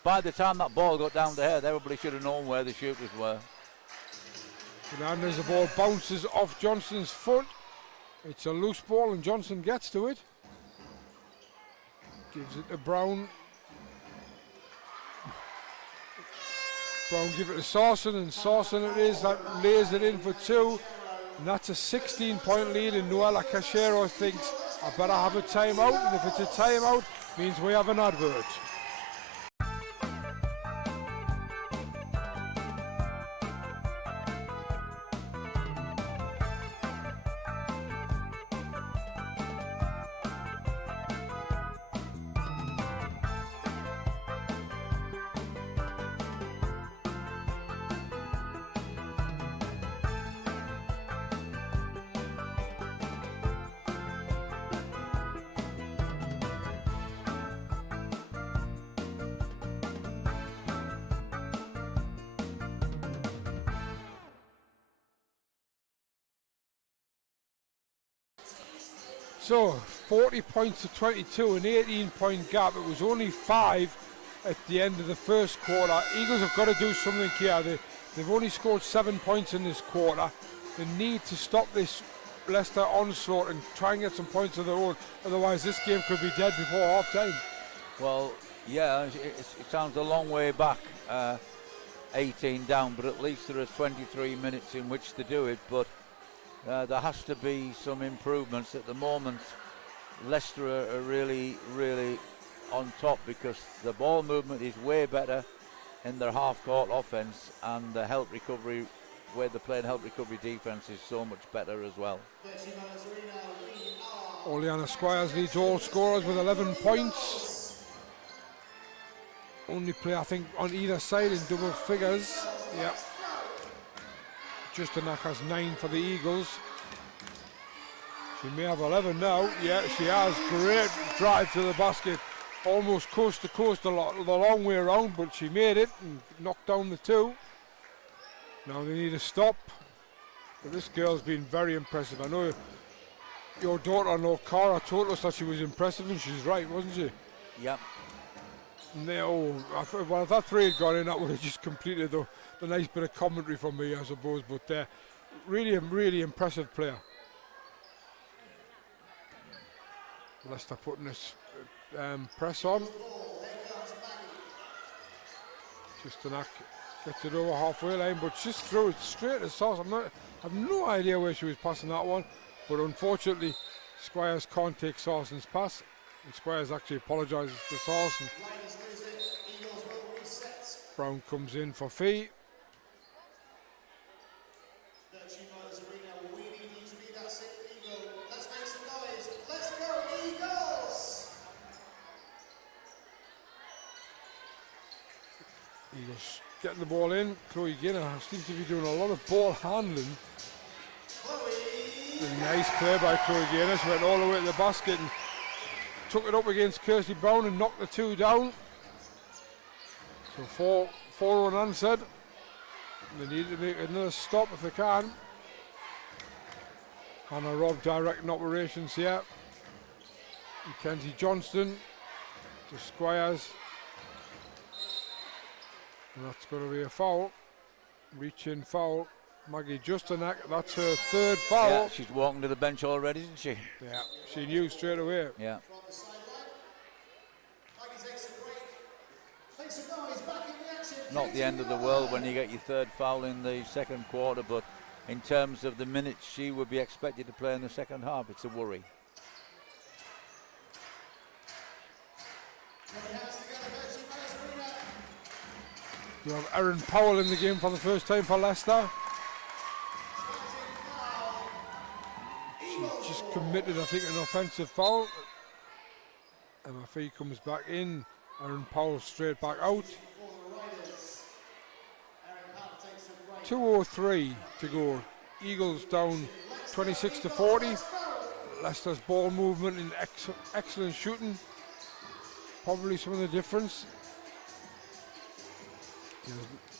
By the time that ball got down to head, everybody should have known where the shooters were. And as the ball bounces off Johnson's foot, it's a loose ball and Johnson gets to it. Gives it to Brown. Brown give it to Sawson, and Sawson it is that lays it in for two. And that's a 16-point lead, and Noella Cachero thinks, I better have a timeout, and if it's a timeout, means we have an advert. So 40 points to 22, an 18-point gap. It was only 5 at the end of the first quarter. Eagles have got to do something here. They've only scored 7 points in this quarter. They need to stop this Leicester onslaught and try and get some points of their own. Otherwise, this game could be dead before half time. Well, yeah, it sounds a long way back, 18 down, but at least there are 23 minutes in which to do it. But there has to be some improvements. At the moment, Leicester are really, really on top because the ball movement is way better in their half-court offense, and the help recovery, where they're playing help recovery defense, is so much better as well. Oleana Squires leads all scorers with 11 points. Only play, I think, on either side in double figures. Yeah. Justanak has 9 for the Eagles. She may have 11 now. Yeah, she has. Great drive to the basket. Almost coast to coast, the long way around, but she made it and knocked down the two. Now they need a stop. But this girl's been very impressive. I know your daughter-in-law, Cara, told us that she was impressive, and she's right, wasn't she? Yep. No, well, if that three had gone in, that would have just completed the nice bit of commentary from me, I suppose. But really, really impressive player. Leicester putting this press on. Justanak gets it over halfway line, but just threw it straight to Sauce. I have no idea where she was passing that one, but unfortunately, Squires can't take Sawson's pass. And Squires actually apologises to Sawson. Brown comes in for Fee. Vertu Motors Arena, we need you to be that sixth Eagle. Let's make some noise. Let's go Eagles! Eagles getting the ball in. Chloe Gaynor seems to be doing a lot of ball handling. A nice play by Chloe Gaynor. She went all the way to the basket and took it up against Kirsty Brown and knocked the two down. So 4 unanswered. They need to make another stop if they can. Hannah Robb directing operations here. Mackenzie Johnston to Squires. And that's going to be a foul. Reach in foul. Maggie Justanak, that's her third foul. Yeah, she's walking to the bench already, isn't she? Yeah, she knew straight away. Yeah. Some noise back in the action. Not the end of the world when you get your third foul in the second quarter, but in terms of the minutes she would be expected to play in the second half. It's a worry. You have Erin Powell in the game for the first time for Leicester. She's just committed, I think, an offensive foul. MFE comes back in. Erin Powell straight back out. 2:03 to go. Eagles down 26-40. Leicester's ball movement and excellent shooting. Probably some of the difference.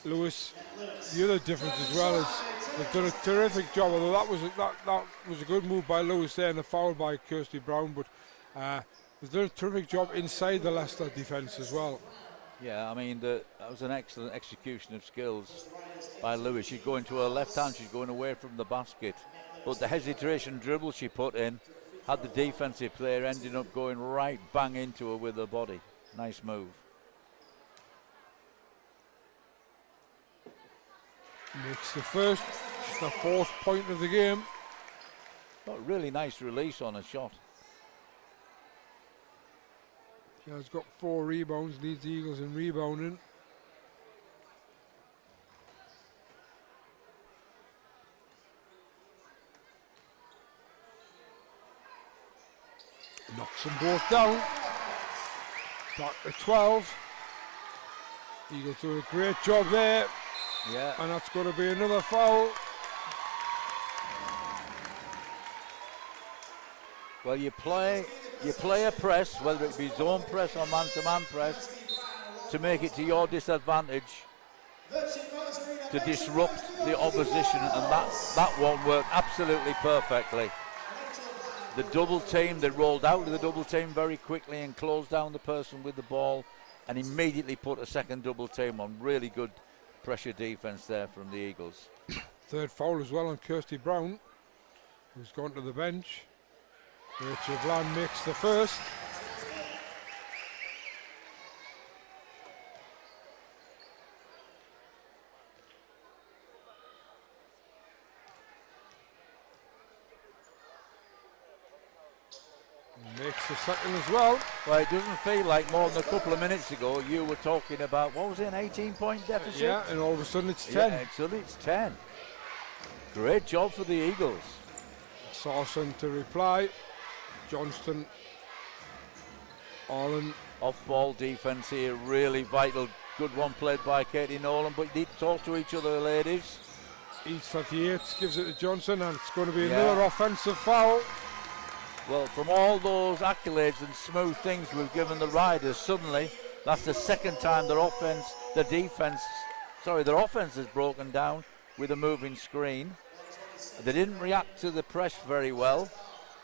Lewis, the other difference as well is they've done a terrific job. Although that was a good move by Lewis there and a foul by Kirsty Brown, but they've done a terrific job inside the Leicester defence as well. Yeah, I mean that was an excellent execution of skills by Lewis. She's going to her left hand, she's going away from the basket, but the hesitation dribble she put in had the defensive player ending up going right bang into her with her body. Nice move. Makes the first, just the 4th point of the game. Got a really nice release on a shot. Yeah, he's got 4 rebounds, leads the Eagles in rebounding. Knocks them both down. Back to 12. Eagles do a great job there. Yeah. And that's going to be another foul. Well, you play a press, whether it be zone press or man-to-man press, to make it to your disadvantage, to disrupt the opposition, and that one worked absolutely perfectly. The double team, they rolled out to the double team very quickly and closed down the person with the ball and immediately put a second double team on. Really good pressure defense there from the Eagles. 3rd foul as well on Kirsty Brown, who's gone to the bench. Rachel Bland makes the first. Makes the second as well. Well, it doesn't feel like more than a couple of minutes ago you were talking about, what was it, an 18-point deficit? Yeah, and all of a sudden it's 10. Yeah, it's 10. Great job for the Eagles. Sawson to reply. Johnston. Orland. Off-ball defense here, really vital. Good one played by Katie Nolan, but you need to talk to each other, ladies. East 58 gives it to Johnson, and it's going to be another offensive foul. Well, from all those accolades and smooth things we've given the Riders, suddenly that's the second time their offense has broken down with a moving screen. They didn't react to the press very well,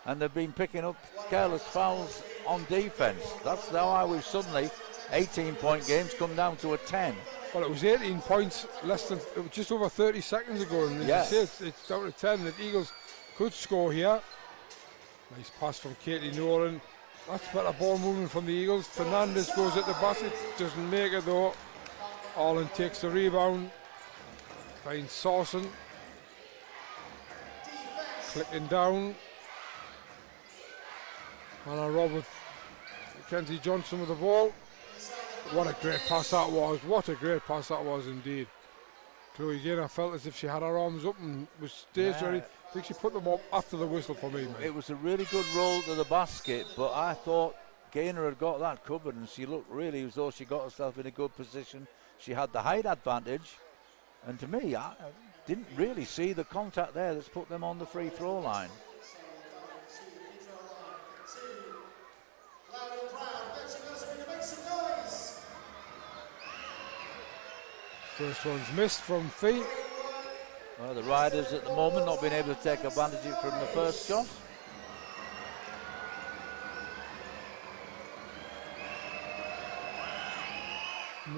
and they've been picking up careless fouls on defense. That's how we've suddenly 18-point games come down to a 10. Well, it was 18 points less than, it was just over 30 seconds ago, and as you say, it's down to 10. The Eagles could score here. Nice pass from Katie Nolan. That's better ball movement from the Eagles. Fernandez goes at the basket, doesn't make it though. Orland takes the rebound. Finds Sawson. Clicking down. Hannah Robb with Mackenzie Johnson with the ball. What a great pass that was. What a great pass that was indeed. Chloe Gaynor felt as if she had her arms up and was stage ready. I think she put them up after the whistle for me, mate. It was a really good roll to the basket, but I thought Gaynor had got that covered, and she looked really as though she got herself in a good position. She had the height advantage, and to me, I didn't really see the contact there that's put them on the free throw line. First one's missed from feet. Well, the Riders at the moment not being able to take advantage from the first shot.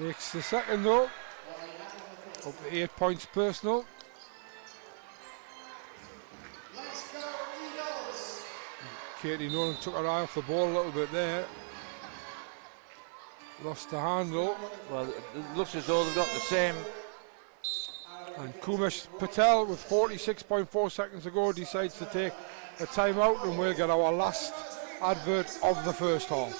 Makes the second though. Up to 8 points personal. Katie Nolan took her eye off the ball a little bit there. Lost the handle. Well, it looks as though they've got the And Kumesh Patel, with 46.4 seconds to go, decides to take a timeout, and we'll get our last advert of the first half.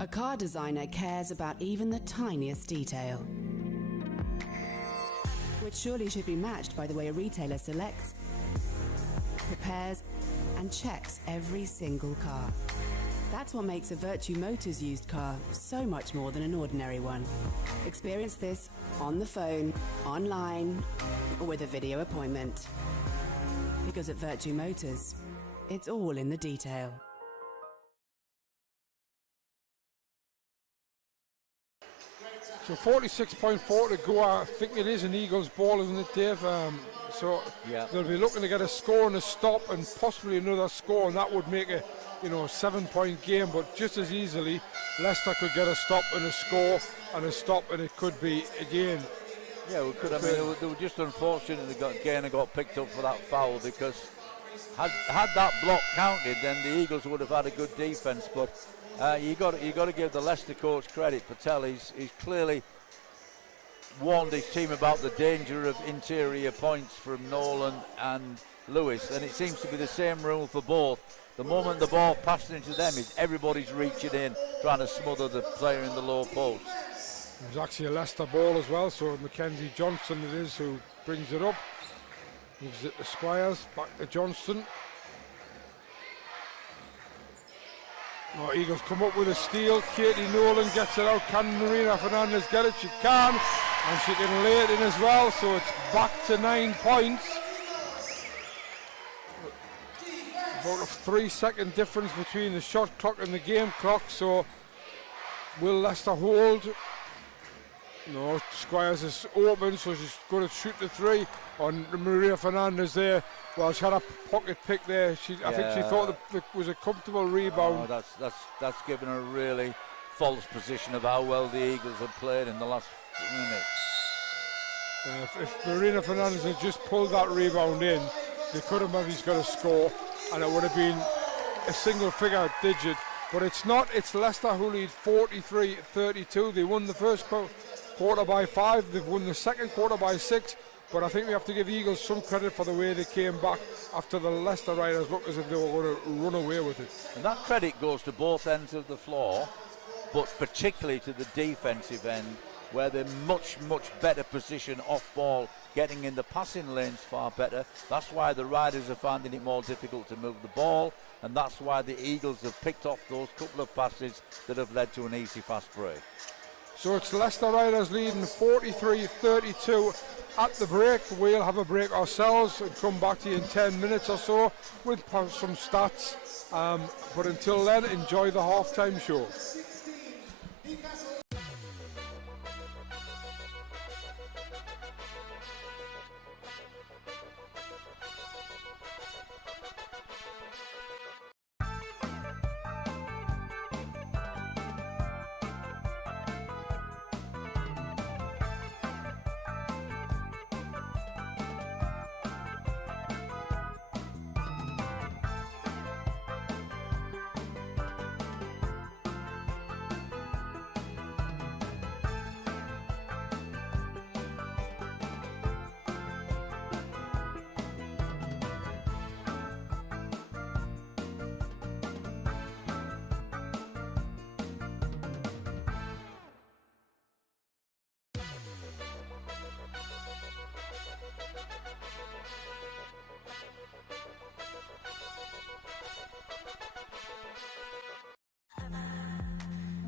A car designer cares about even the tiniest detail, which surely should be matched by the way a retailer selects, prepares, and checks every single car. That's what makes a Vertu Motors used car so much more than an ordinary one. Experience this on the phone, online, or with a video appointment. Because at Vertu Motors, it's all in the detail. So 46.4 to go. I think it is an Eagles ball, isn't it, Dave? So Yeah. they'll be looking to get a score and a stop, and possibly another score, and that would make a 7-point game. But just as easily, Leicester could get a stop and a score and a stop, and it could be again. Yeah, we could. I mean, they were just unfortunate Gaynor got picked up for that foul, because had that block counted, then the Eagles would have had a good defence. But you got to give the Leicester coach credit. Patel, he's clearly warned his team about the danger of interior points from Nolan and Lewis, and it seems to be the same rule for both. The moment the ball passes into them, is everybody's reaching in, trying to smother the player in the low post. It was actually a Leicester ball as well, so Mackenzie Johnston it is who brings it up. Gives it to Squires, back to Johnston. Oh, Eagles come up with a steal. Katie Nolan gets it out. Can Marina Fernandez get it? She can, and she can lay it in as well, so it's back to 9 points. About a 3-second difference between the shot clock and the game clock, so will Leicester hold? No, Squires is open, so she's going to shoot the three on Maria Fernandez there. Well, she had a pocket pick there. I think she thought it was a comfortable rebound. Oh, that's given her a really false position of how well the Eagles have played in the last minutes. If Marina Fernandez had just pulled that rebound in, they could have maybe got a score, and it would have been a single-figure digit. But it's not. It's Leicester who lead 43-32. They won the first quarter by 5. They've won the second quarter by 6. But I think we have to give Eagles some credit for the way they came back after the Leicester Riders looked as if they were going to run away with it. And that credit goes to both ends of the floor, but particularly to the defensive end, where they're much better position off ball, getting in the passing lanes far better. That's why the Riders are finding it more difficult to move the ball, and that's why the Eagles have picked off those couple of passes that have led to an easy fast break. So it's Leicester Riders leading 43-32 at the break. We'll have a break ourselves and come back to you in 10 minutes or so with some stats. But until then, enjoy the halftime show.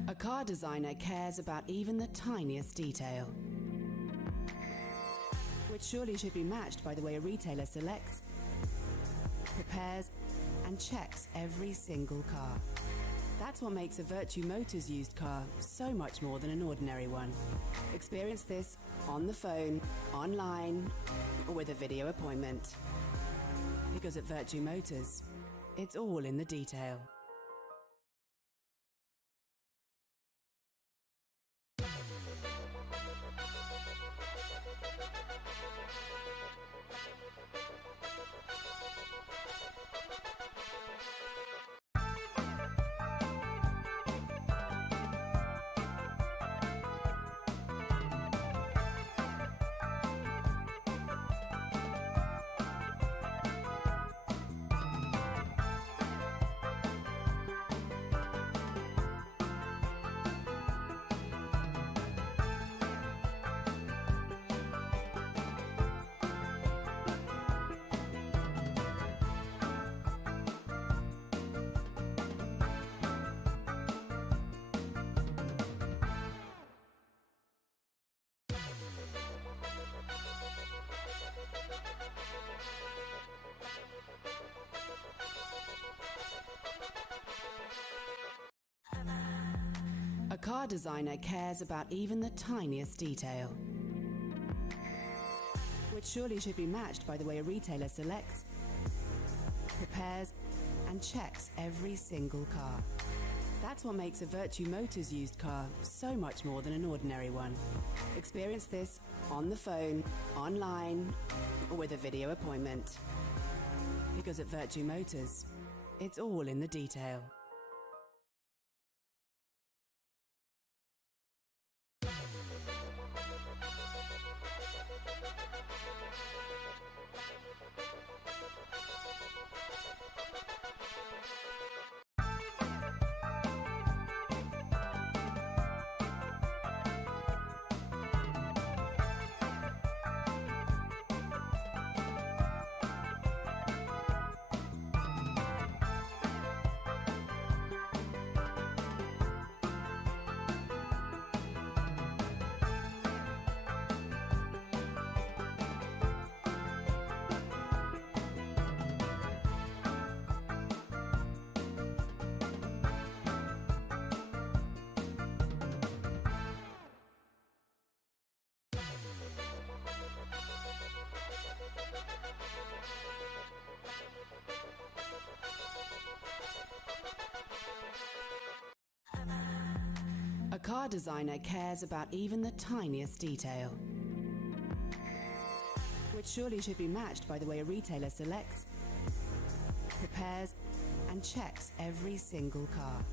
A car designer cares about even the tiniest detail, which surely should be matched by the way a retailer selects, prepares, and checks every single car. That's what makes a Vertu Motors used car so much more than an ordinary one. Experience this on the phone, online, or with a video appointment. Because at Vertu Motors, it's all in the detail. car designer cares about even the tiniest detail, which surely should be matched by the way a retailer selects, prepares, and checks every single car. That's what makes a Vertu Motors used car so much more than an ordinary one. Experience this on the phone, online, or with a video appointment. Because at Vertu Motors, it's all in the detail. A car designer cares about even the tiniest detail, which surely should be matched by the way a retailer selects, prepares, and checks every single car.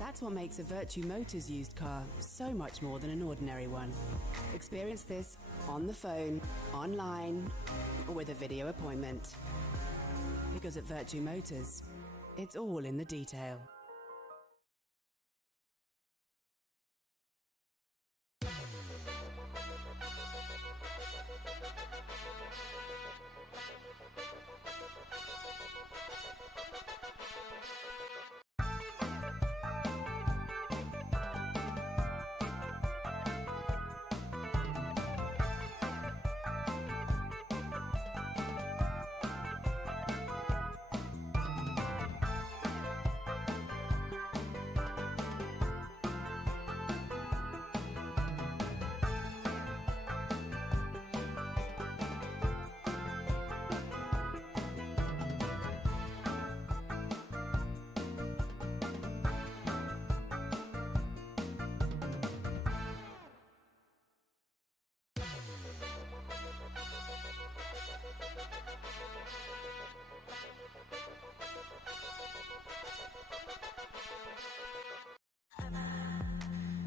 That's what makes a Vertu Motors used car so much more than an ordinary one. Experience this on the phone, online, or with a video appointment. Because at Vertu Motors, it's all in the detail.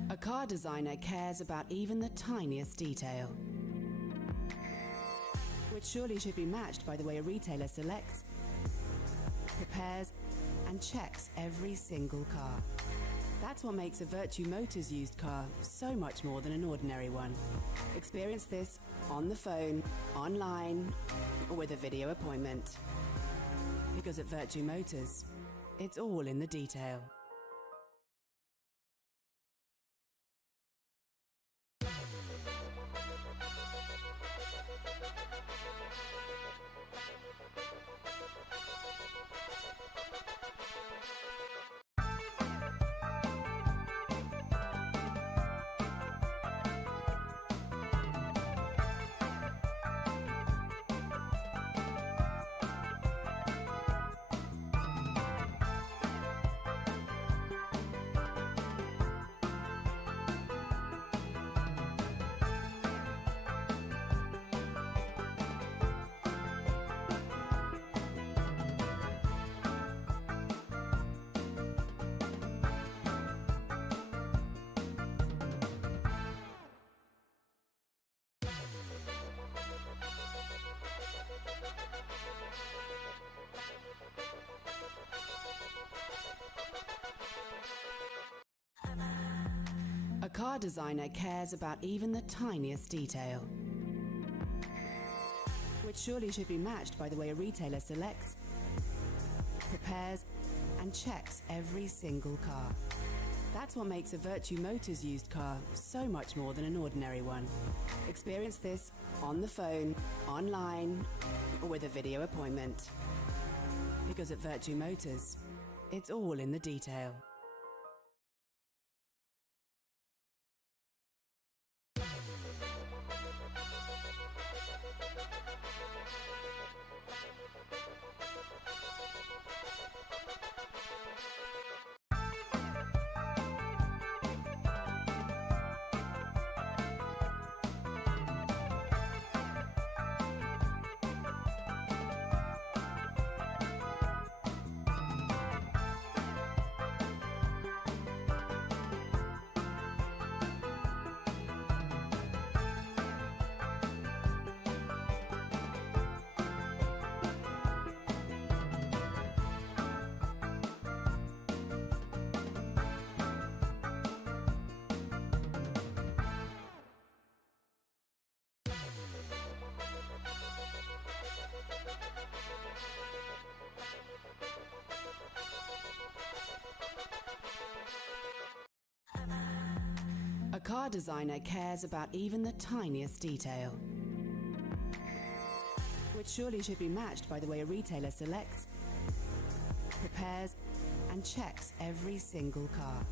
A car designer cares about even the tiniest detail, which surely should be matched by the way a retailer selects, prepares, and checks every single car. That's what makes a Vertu Motors used car so much more than an ordinary one. Experience this on the phone, online, or with a video appointment. Because at Vertu Motors, it's all in the detail. A car designer cares about even the tiniest detail, which surely should be matched by the way a retailer selects, prepares, and checks every single car. That's what makes a Vertu Motors used car so much more than an ordinary one. Experience this on the phone, online, or with a video appointment. Because at Vertu Motors, it's all in the detail. car designer cares about even the tiniest detail, which surely should be matched by the way a retailer selects, prepares, and checks every single car.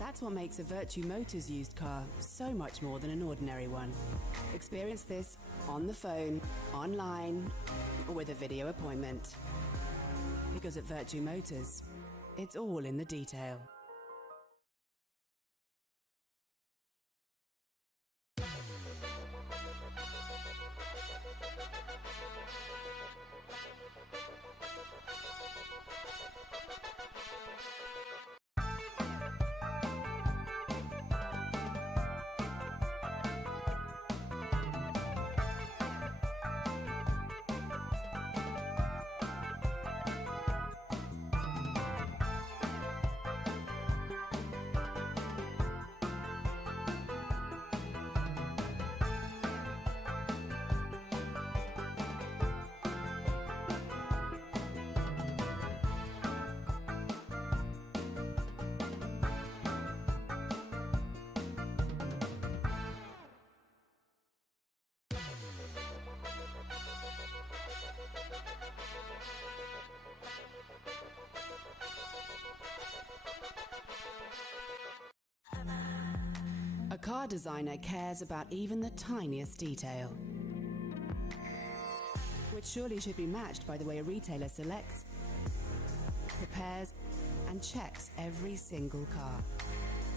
That's what makes a Vertu Motors used car so much more than an ordinary one. Experience this on the phone, online, or with a video appointment. Because at Vertu Motors, it's all in the detail. A car designer cares about even the tiniest detail, which surely should be matched by the way a retailer selects, prepares, and checks every single car.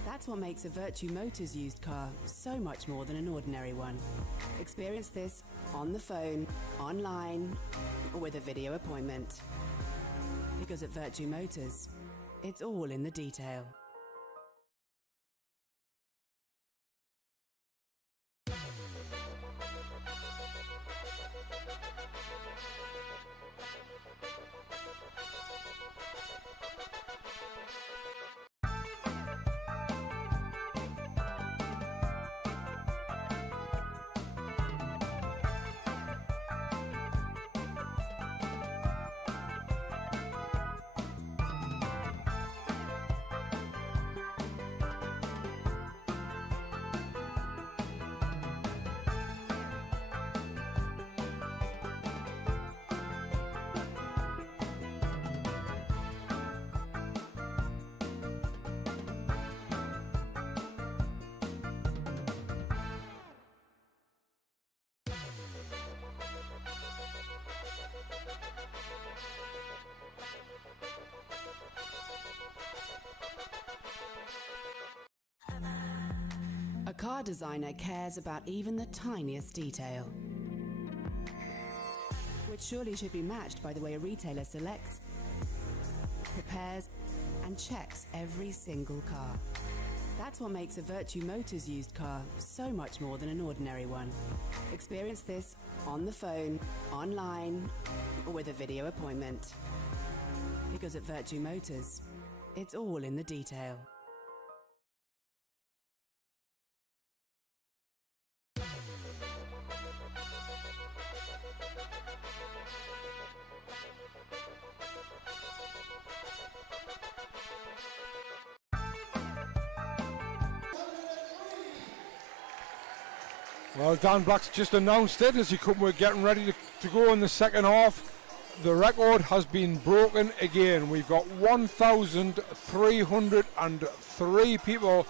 That's what makes a Vertu Motors used car so much more than an ordinary one. Experience this on the phone, online, or with a video appointment. Because at Vertu Motors, it's all in the detail. A car designer cares about even the tiniest detail, which surely should be matched by the way a retailer selects, prepares, and checks every single car. That's what makes a Vertu Motors used car so much more than an ordinary one. Experience this on the phone, online, or with a video appointment. Because at Vertu Motors, it's all in the detail. Well, Dan Black's just announced it as we're getting ready to go in the second half. The record has been broken again. We've got 1,303 people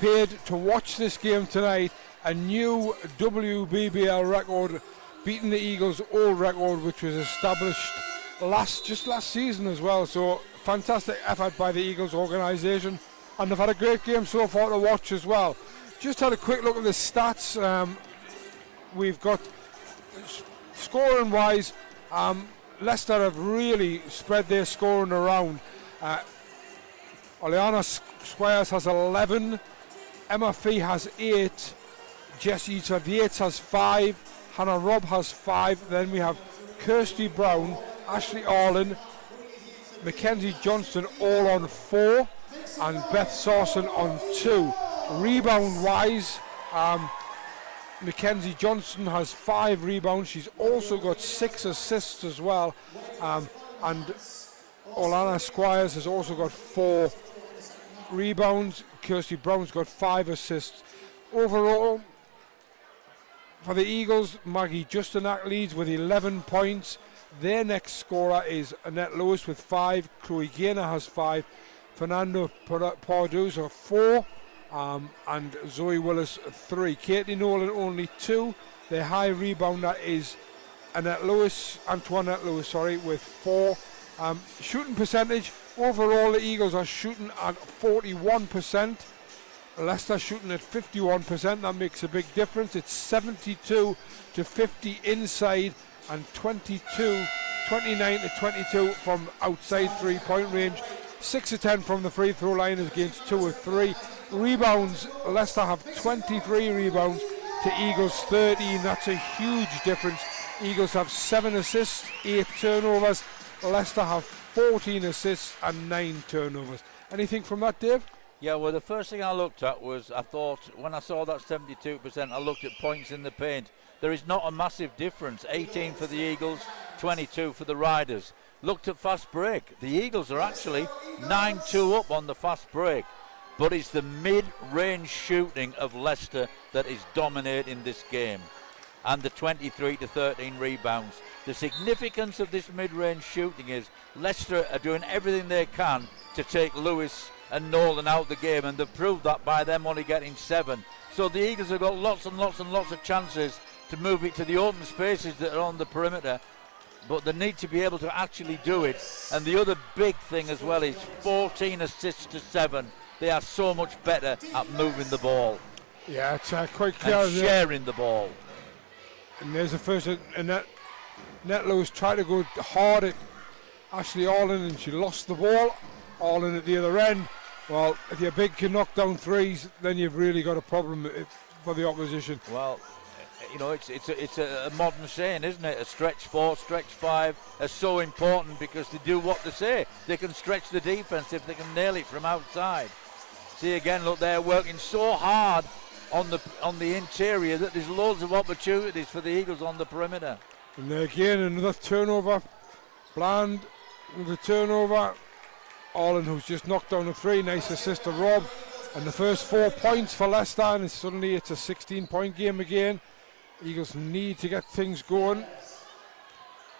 paid to watch this game tonight. A new WBBL record, beating the Eagles' old record, which was established last season as well. So fantastic effort by the Eagles organisation, and they've had a great game so far to watch as well. Just had a quick look at the stats. We've got scoring wise, Leicester have really spread their scoring around. Oleana Squires has 11, Emma Fee has 8, Jessie Yates has 5, Hannah Robb has 5, then we have Kirsty Brown, Ashley Arlen, Mackenzie Johnston all on 4, and Beth Sawson on 2. Rebound wise, Mackenzie Johnston has 5 rebounds. She's also got 6 assists as well, and Oleana Squires has also got 4 rebounds. Kirsty Brown's got 5 assists. overall, for the Eagles, Maggie Justinak leads with 11 points. Their next scorer is Annette Lewis with 5. Chloe Gaynor has 5. Fernando Pardoes have 4. And Zoe Willis 3. Katie Nolan only 2. Their high rebounder is Antoinette Lewis, with 4. Shooting percentage, overall the Eagles are shooting at 41%. Leicester shooting at 51%. That makes a big difference. It's 72 to 50 inside and 29 to 22 from outside 3-point range. 6 of 10 from the free throw line against 2 of 3. Rebounds, Leicester have 23 rebounds to Eagles 13. That's a huge difference. Eagles have 7 assists, 8 turnovers. Leicester have 14 assists and 9 turnovers. Anything from that, Dave? Yeah, well, the first thing I looked at was, I thought, when I saw that 72%, I looked at points in the paint. There is not a massive difference. 18 for the Eagles, 22 for the Riders. Looked at fast break. The Eagles are actually 9-2 up on the fast break. But it's the mid-range shooting of Leicester that is dominating this game. And the 23 to 13 rebounds. The significance of this mid-range shooting is Leicester are doing everything they can to take Lewis and Nolan out the game, and they've proved that by them only getting 7. So the Eagles have got lots and lots and lots of chances to move it to the open spaces that are on the perimeter, but they need to be able to actually do it. And the other big thing as well is 14 assists to 7. They are so much better at moving the ball. Yeah, it's quite clear. And sharing the ball. And there's the first, and Annette Lewis tried to go hard at Ashley Orland, and she lost the ball. Orland at the other end. Well, if your big can knock down threes, then you've really got a problem for the opposition. Well, you know, it's a modern saying, isn't it? A stretch 4, stretch 5 are so important because they do what they say. They can stretch the defense if they can nail it from outside. See again, look, they're working so hard on the interior that there's loads of opportunities for the Eagles on the perimeter. And there again, another turnover. Bland with a turnover. Orland, who's just knocked down a 3, nice assist to Rob. And the first 4 points for Leicester, and suddenly it's a 16-point game again. Eagles need to get things going.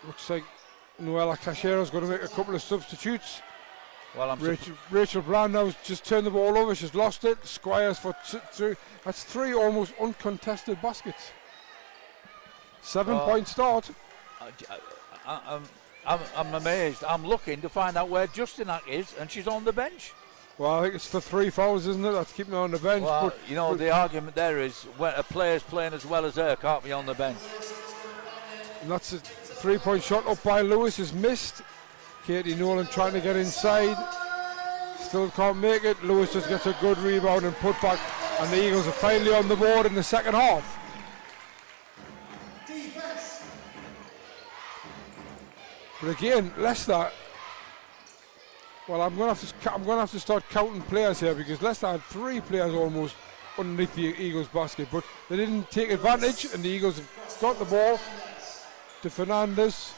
Looks like Noella Cachero's going to make a couple of substitutes. Well, Rachel Bland now has just turned the ball over. She's lost it. Squires for 2. That's 3 almost uncontested baskets. 7-point start. I'm amazed. I'm looking to find out where Justinak is, and she's on the bench. Well, I think it's for 3 fouls, isn't it? That's keeping her on the bench. Well, but you know, the argument there is when a player's playing as well as her can't be on the bench. And that's a 3-point shot up by Lewis is missed. Katie Nolan trying to get inside. Still can't make it. Lewis just gets a good rebound and put back. And the Eagles are finally on the board in the second half. But again, Leicester. Well, I'm going to have to start counting players here because Leicester had 3 players almost underneath the Eagles basket, but they didn't take advantage, and the Eagles have got the ball to Fernandez.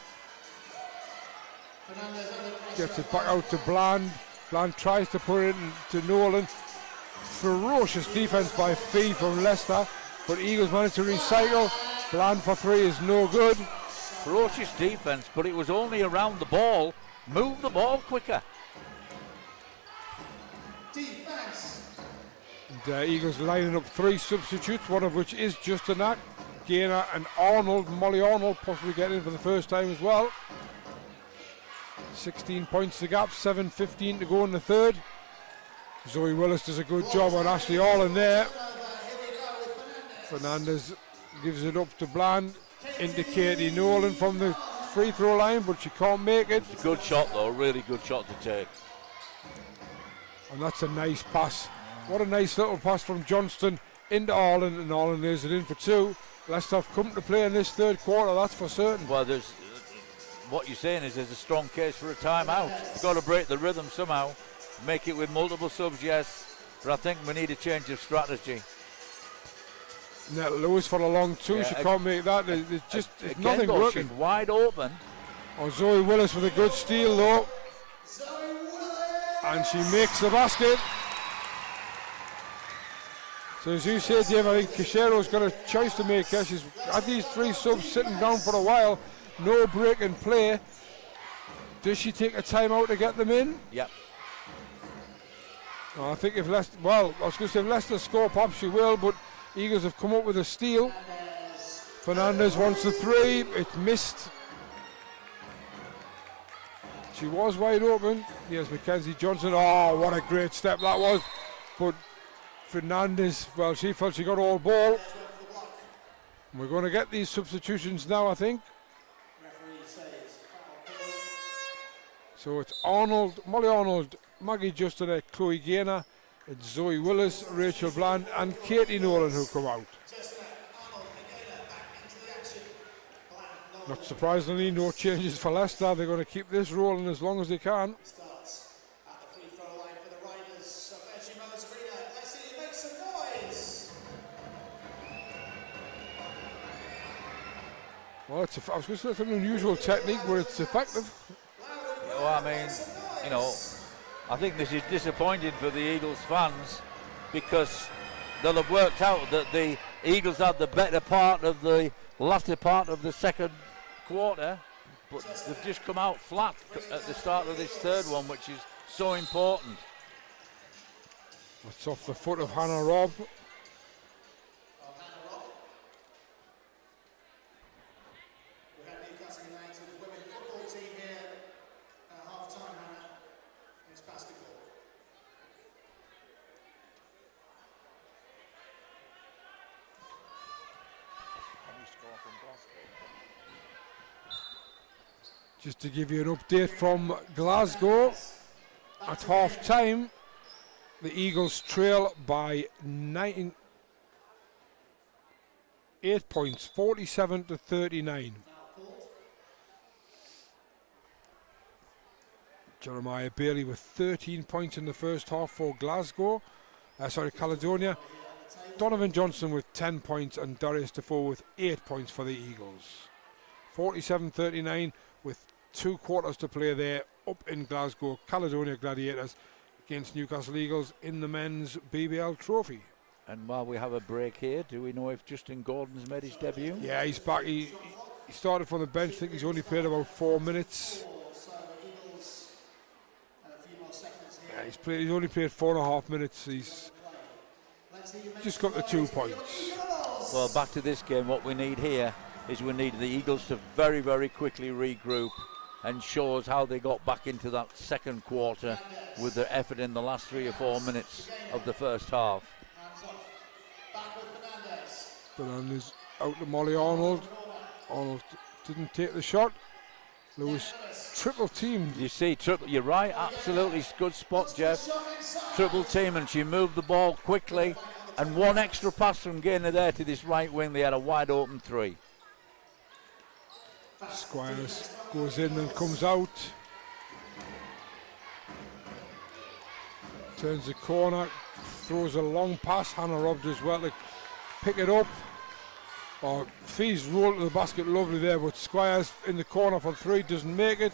Gets it back out to Bland. Bland tries to put it into Nolan. Ferocious defense by Fee from Leicester, but Eagles managed to recycle. Bland for 3 is no good. Ferocious defense, but it was only around the ball. Move the ball quicker. Defense. And Eagles lining up 3 substitutes, one of which is Justinak. Gaynor and Arnold, Molly Arnold possibly getting in for the first time as well. 16 points to gap, 7:15 to go in the third. Zoe Willis does a good job on Ashley Orland there. Fernandez gives it up to Bland, into Katie Nolan from the free throw line, but she can't make it. It's a good shot though, really good shot to take. And that's a nice pass. What a nice little pass from Johnston into Orland, and Orland lays it in for 2. Leicester have come to play in this third quarter, that's for certain. Well, there's what you're saying is there's a strong case for a timeout. You've got to break the rhythm somehow. Make it with multiple subs, yes, but I think we need a change of strategy. Now Lewis for a long 2, yeah, she can't make that. It's nothing though, working. She's wide open. Oh, Zoe Willis with a good steal though. And she makes the basket. So as you said, Dave, I think Cachero's got a choice to make here. She's had these 3 subs sitting down for a while, no break in play. Does she take a time out to get them in? Yep. I think if Leicester, well, I was going to say if Leicester score, perhaps she will, but Eagles have come up with a steal. Fernandez wants the 3, it's missed. She was wide open. Yes, Mackenzie Johnson. Oh, what a great step that was. But Fernandez, well, she felt she got all ball. And we're going to get these substitutions now, I think. So it's Arnold, Molly Arnold, Maggie Justin, Chloe Gaynor, it's Zoe Willis, Rachel Bland, and Katie Nolan who come out. Not surprisingly, no changes for Leicester. They're going to keep this rolling as long as they can. Starts at the free throw line for the Riders of Vertu Motors Arena. Let's see you make some noise. Well, I was going to say it's an unusual technique, but it's effective. Well, I mean, you know, I think this is disappointing for the Eagles fans because they'll have worked out that the Eagles had the better part of the latter part of the second quarter, but they've just come out flat at the start of this third one, which is so important. It's off the foot of Hannah Robb. We had Newcastle United women's football team here at half-time, Hannah. It's basketball. Just to give you an update from Glasgow, at half time, the Eagles trail by 8 points, 47-39. Jeremiah Bailey with 13 points in the first half for Glasgow, Caledonia. Donovan Johnson with 10 points and Darius Defoe with 8 points for the Eagles. 47-39 with 2 quarters to play there up in Glasgow. Caledonia Gladiators against Newcastle Eagles in the men's BBL trophy. And while we have a break here, do we know if Justin Gordon's made his debut? Yeah, he's back. He started from the bench. I think he's only played about 4 minutes. Yeah, he's only played 4.5 minutes. He's just got the 2 points. Well, back to this game, what we need here is we need the Eagles to very, very quickly regroup and show us how they got back into that second quarter with their effort in the last 3 or 4 minutes of the first half. Fernandez out to Molly Arnold. Arnold didn't take the shot. Lewis triple teamed. You see, you're right, absolutely good spot, Jeff. Triple team, and she moved the ball quickly, and one extra pass from Gaynor there to this right wing. They had a wide open 3. Squires goes in and comes out. Turns the corner, throws a long pass. Hannah Robb does well to pick it up. Fee's rolled to the basket lovely there, but Squires in the corner for 3 doesn't make it.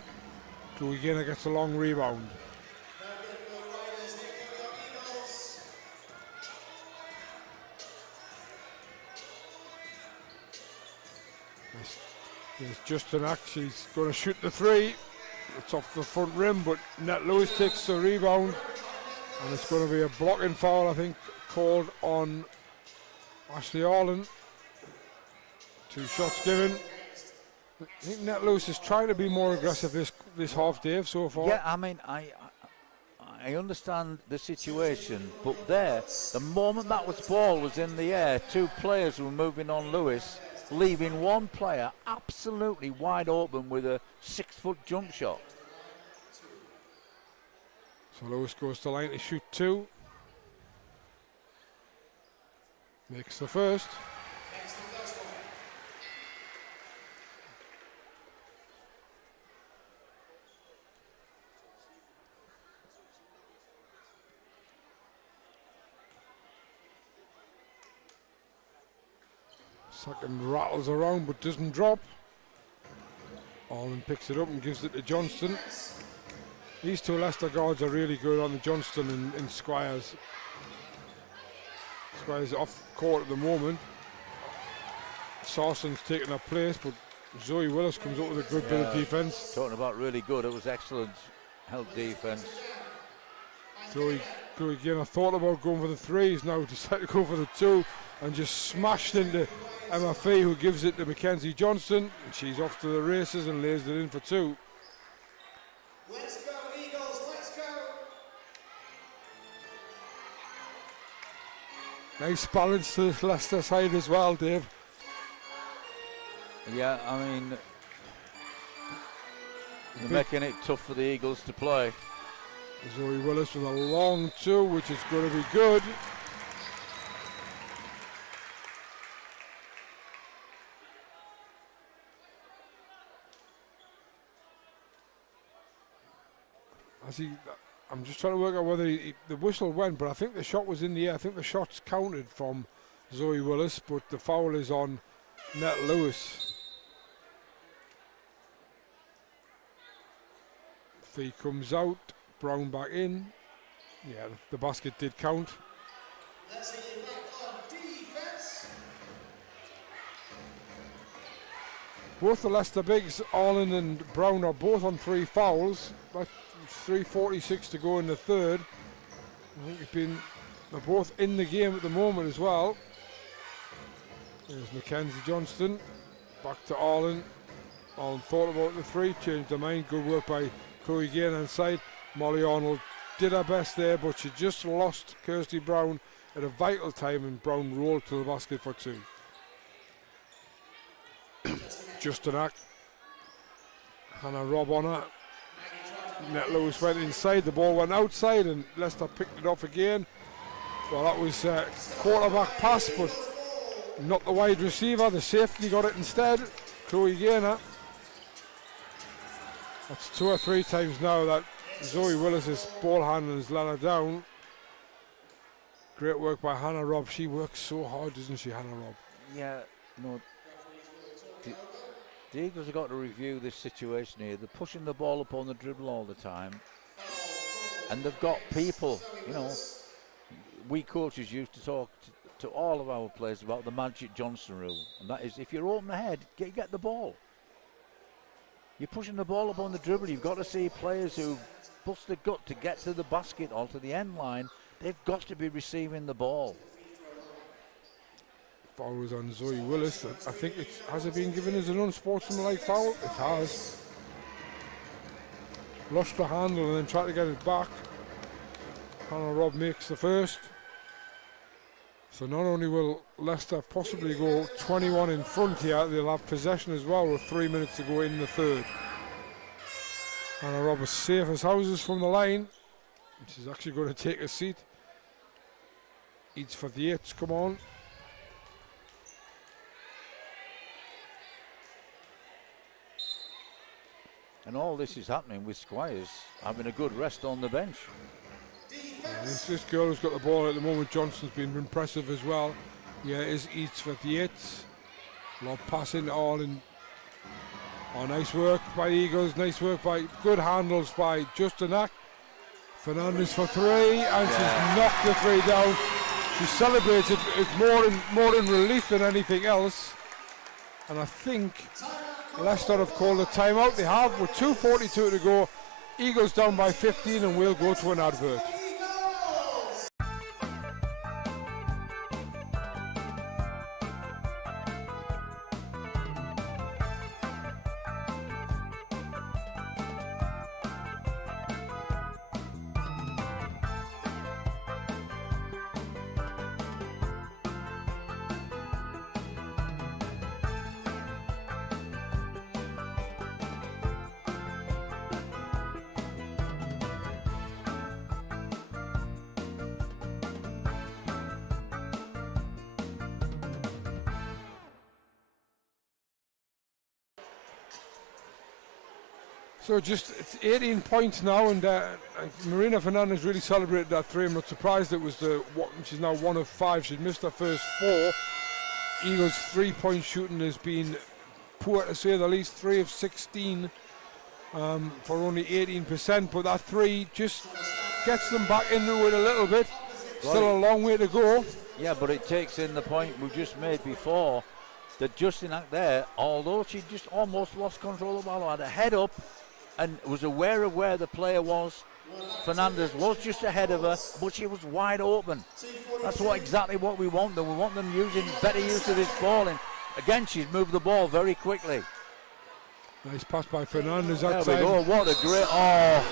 Chloe Gaynor gets a long rebound. There's Justin Act, she's going to shoot the 3. It's off the front rim, but Nat Lewis takes the rebound. And it's going to be a blocking foul, I think, called on Ashley Arlen. 2 shots given. I think Nat Lewis is trying to be more aggressive this half, Dave, so far. Yeah, I mean, I understand the situation, but there, the moment that ball was in the air, 2 players were moving on Lewis, leaving one player absolutely wide open with a 6-foot jump shot. So Lewis goes to line to shoot 2. Makes the first. Second rattles around but doesn't drop. Allen picks it up and gives it to Johnston. These 2 Leicester guards are really good on the Johnston and Squires. Squires off court at the moment. Sarson's taking her place, but Zoe Willis comes up with a good bit of defence. Talking about really good, it was excellent help defence. Zoe again, I thought about going for the threes, now decided to go for the two and just smashed into Emma Fee, who gives it to Mackenzie Johnston, and she's off to the races and lays it in for two. Let's go, Eagles, let's go. Nice balance to the Leicester side as well, Dave. Yeah, I mean, they're making it tough for the Eagles to play. Zoe Willis with a long two, which is going to be good. I'm just trying to work out whether the whistle went, but I think the shot was in the air. I think the shot's counted from Zoe Willis, but the foul is on Nat Lewis. Fee comes out, Brown back in. Yeah, the basket did count. Let's see you back on defense. Both the Leicester bigs, Arlen and Brown, are both on 3 fouls. That's 3:46 to go in the third. I think they're both in the game at the moment as well. There's Mackenzie Johnston, back to Arlen. Arlen thought about the 3, changed her mind. Good work by Chloe Gaynor inside. Molly Arnold did her best there, but she just lost Kirsty Brown at a vital time, and Brown rolled to the basket for 2. Just an act. Hannah Robb on her. Net Lewis went inside, the ball went outside, and Leicester picked it off again. Well, that was a quarterback pass, but not the wide receiver. The safety got it instead. Chloe Gaynor. That's 2 or 3 times now that Zoe Willis's ball handler has let her down. Great work by Hannah Robb. She works so hard, doesn't she, Hannah Robb? Yeah, no. The Eagles have got to review this situation here. They're pushing the ball up on the dribble all the time. And they've got people, you know, we coaches used to talk to all of our players about the Magic Johnson rule. And that is, if you're open ahead, get the ball. You're pushing the ball up on the dribble. You've got to see players who bust their gut to get to the basket or to the end line. They've got to be receiving the ball. Foul was on Zoe Willis. I think has it been given as an unsportsmanlike foul? It has. Lost the handle and then tried to get it back. Hannah Robb makes the first. So not only will Leicester possibly go 21 in front here, they'll have possession as well with 3 minutes to go in the third. Hannah Robb is safe as houses from the line. She's actually going to take a seat. Eats for the 8s, come on. And all this is happening with Squires having a good rest on the bench. This girl who's got the ball at the moment, Johnson's been impressive as well. Yeah, it is Eats for the 8s. A lot of passing all in. Oh, nice work by the Eagles, nice work by, good handles by Justin Ack. Fernandez for 3, and she's knocked the 3 down. She celebrates it. It's more in relief than anything else. And I think Leicester have called a timeout. They have, with 2:42 to go. Eagles down by 15, and we'll go to an advert. So just it's 18 points now, and Marina Fernandez really celebrated that 3. I'm not surprised it was she's now 1 of 5. She'd missed her first 4. Eagles' 3-point shooting has been poor to say the least, 3 of 16 for only 18%, but that 3 just gets them back into it a little bit. Still a long way to go. Yeah, but it takes in the point we just made before that Justin Ack there, although she just almost lost control of the ball, had a head up and was aware of where the player was. Fernandez was just ahead of her, but she was wide open. That's exactly what we want them. We want them using better use of this ball. And again, she's moved the ball very quickly. Nice pass by Fernandez There that we time. go. What a great... Oh!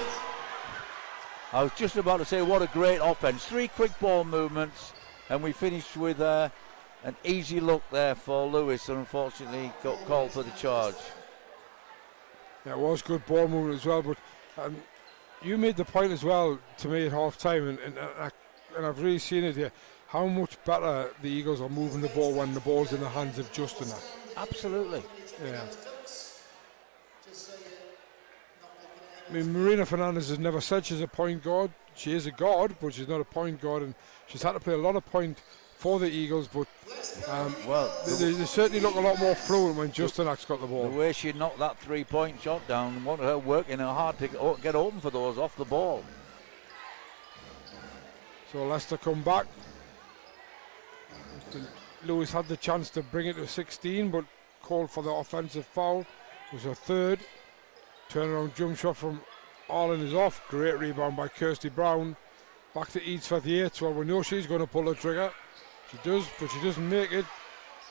I was just about to say, what a great offense. 3 quick ball movements, and we finished with an easy look there for Lewis, and unfortunately got called for the charge. Yeah, it was good ball movement as well, but you made the point as well to me at half time, and I've really seen it here, how much better the Eagles are moving the ball when the ball's in the hands of Justin. Absolutely. Yeah. I mean, Marina Fernandez has never said she's a point guard. She is a guard, but she's not a point guard, and she's had to play a lot of point for the Eagles, but they certainly look a lot more fluent when Justin Ack's got the ball. The way she knocked that 3-point shot down, wanted her working hard to get open for those off the ball. So Leicester come back. Lewis had the chance to bring it to 16, but called for the offensive foul. It was a third. Turnaround jump shot from Arlen is off. Great rebound by Kirsty Brown. Back to Eadsworth Yates. Well, we know she's going to pull the trigger. She does, but she doesn't make it.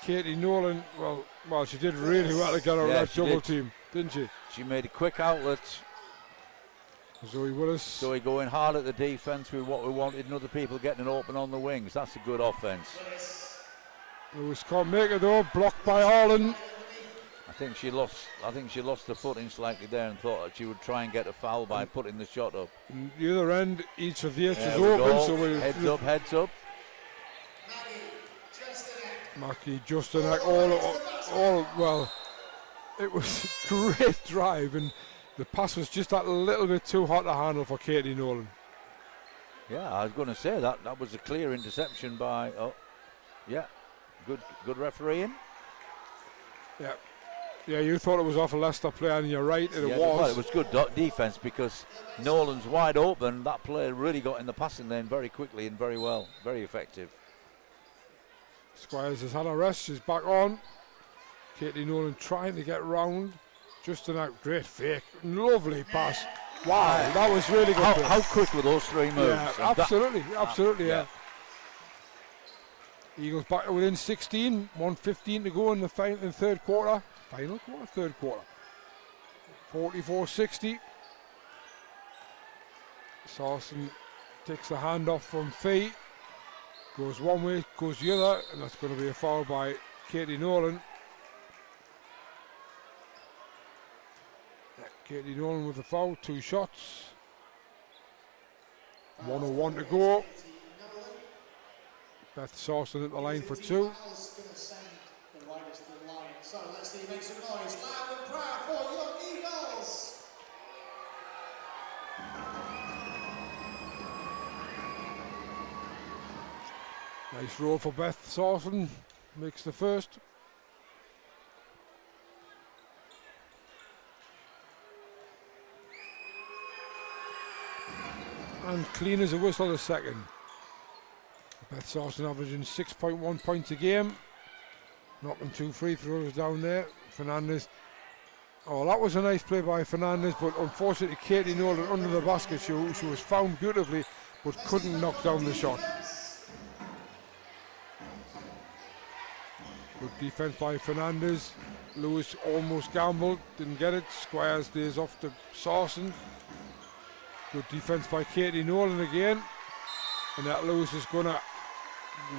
Katie Nolan, well, she did really well to get her that double team, didn't she? She made a quick outlet. Zoe Willis. Zoe going hard at the defense with what we wanted, and other people getting open on the wings. That's a good offense. Lewis can't make it though. Blocked by Arlen. I think she lost the footing slightly there and thought that she would try and get a foul by putting the shot up. And the other end, Eadsworth Yates is we open. go. So heads up. Mackie, Justin Ack, well, it was a great drive, and the pass was just that little bit too hot to handle for Katie Nolan. Yeah, I was going to say that was a clear interception by, good refereeing. Yeah, you thought it was off a Leicester player, and you're right, it was. Well, it was good defense because Nolan's wide open. That player really got in the passing lane very quickly and very well, very effective. Squires has had a rest, she's back on. Katie Nolan trying to get round. Justin Ack, great fake, lovely pass. Wow, that was really good. How quick were those 3 moves? Yeah, absolutely, yeah. Eagles back to within 16, 1:15 to go in the third quarter. Third quarter. 44-60. Sarson takes the hand off from Fee. Goes one way, goes the other, and that's going to be a foul by Katie Nolan. Katie Nolan with the foul, 2 shots. 1:01 to go. Beth Sarson at the line for 2. So let's see you make some noise, loud and proud for your Eagles. Nice roll for Beth Sarson, makes the first. And clean as a whistle the second. Beth Sarson averaging 6.1 points a game. Knocking 2 free throws down there. Fernandez. Oh, that was a nice play by Fernandez, but unfortunately Katie Nolan under the basket. She was found beautifully, but couldn't knock down the shot. Good defense by Fernandez. Lewis almost gambled, didn't get it. Squires stays off to Sarson. Good defense by Katie Nolan again. And that Lewis is going to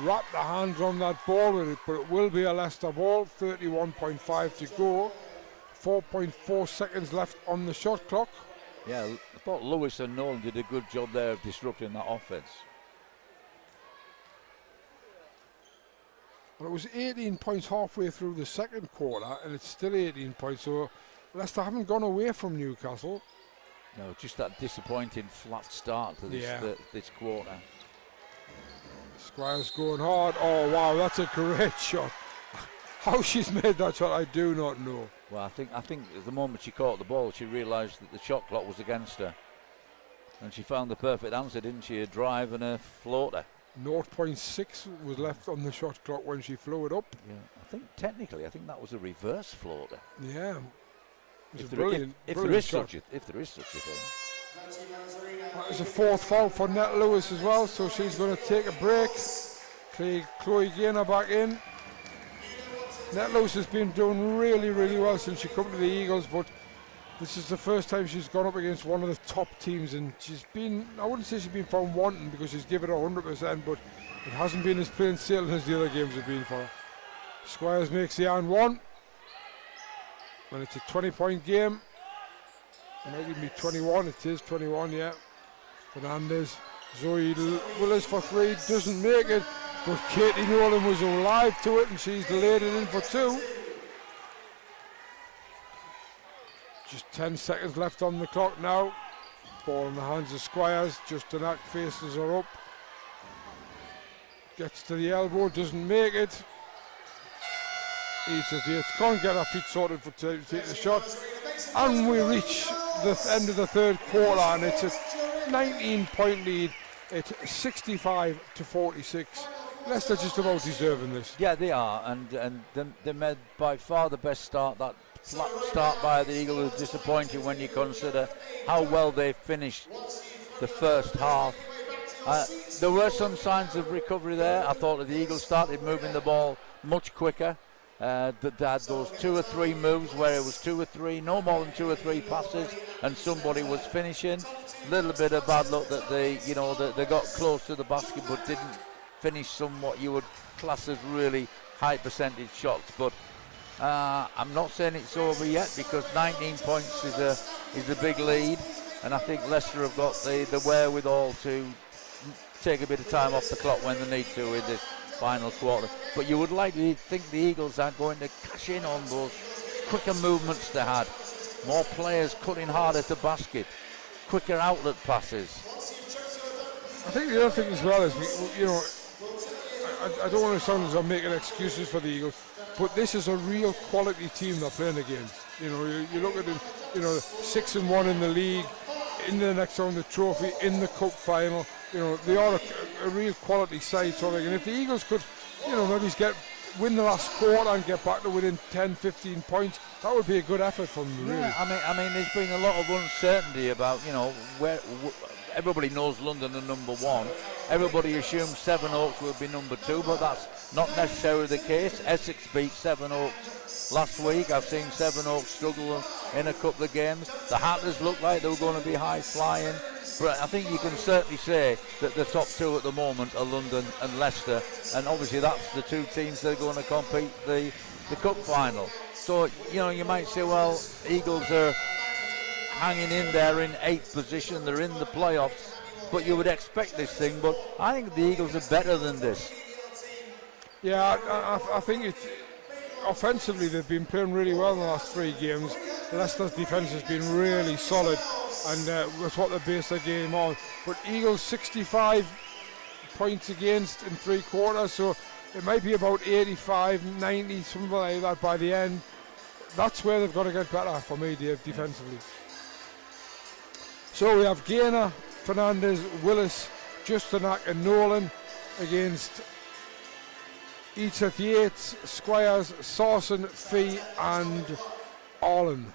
wrap the hands on that ball with it, but it will be a Leicester ball. 31.5 to go. 4.4 seconds left on the shot clock. Yeah, I thought Lewis and Nolan did a good job there of disrupting that offense. Well, it was 18 points halfway through the second quarter, and it's still 18 points, so Leicester haven't gone away from Newcastle. No, just that disappointing flat start to this quarter. Squires going hard. Oh, wow, that's a great shot. How she's made that shot, I do not know. Well, I think at the moment she caught the ball, she realised that the shot clock was against her. And she found the perfect answer, didn't she? A drive and a floater. 0.6 was left on the shot clock when she flew it up. Yeah, I think technically, that was a reverse floater. Yeah. If there is such a thing. There's a fourth foul for Nat Lewis as well, so she's going to take a break. Chloe Gaynor back in. Nat Lewis has been doing really, really well since she come to the Eagles, but this is the first time she's gone up against one of the top teams, and she's been, I wouldn't say she's been found wanting because she's given it 100%, but it hasn't been as plain sailing as the other games have been for her. Squires makes the iron one, and it's a 20-point game. It might even be 21, it is 21, yeah. Fernandez, Zoe Willis for three, doesn't make it, but Katie Nolan was alive to it and she's delayed it in for two. Just 10 seconds left on the clock now. Ball in the hands of Squires, Justin Ack faces her up. Gets to the elbow, doesn't make it. Eats it, can't get her feet sorted for to take the shot. And we reach the end of the third quarter and it's a 19-point lead. It's 65-46. Leicester just about deserving this. Yeah, they are, and they made by far the best start. That flat start by the Eagles was disappointing when you consider how well they finished the first half. There were some signs of recovery there. I thought that the Eagles started moving the ball much quicker. That they had those 2 or 3 moves where it was 2 or 3, no more than 2 or 3 passes, and somebody was finishing. Little bit of bad luck that they got close to the basket but didn't finish some what you would class as really high percentage shots. But I'm not saying it's over yet because 19 points is a big lead, and I think Leicester have got the wherewithal to take a bit of time off the clock when they need to in this final quarter. But you would like to think the Eagles are going to cash in on those quicker movements they had. More players cutting hard at the basket, quicker outlet passes. I think the other thing as well is, I don't want to sound as I'm making excuses for the Eagles, but this is a real quality team they're playing against. You look at them, 6-1 in the league, in the next round of the trophy, in the cup final. They are a real quality side. So and if the Eagles could, maybe win the last quarter and get back to within 10-15 points, that would be a good effort from them, really. Yeah, I mean, there's been a lot of uncertainty about, where everybody knows London are number 1. Everybody assumes Sevenoaks will be number 2, but that's not necessarily the case. Essex beat Sevenoaks last week. I've seen Sevenoaks struggle in a couple of games. The Hatters looked like they were going to be high flying. But I think you can certainly say that the top 2 at the moment are London and Leicester, and obviously that's the 2 teams that are going to compete the cup final. So, you might say, well, Eagles are hanging in there in 8th position, they're in the playoffs, but you would expect this thing, but I think the Eagles are better than this. Yeah, I think it's offensively they've been playing really well in the last 3 games. Leicester's defence has been really solid, and that's what they based their game on. But Eagles 65 points against in 3 quarters, so it might be about 85, 90, something like that by the end. That's where they've got to get better for me, Dave, defensively. So we have Gaynor, Fernandez, Willis, Justanak and Nolan against Edith Yates, Squires, Sawson, Fee and Orland.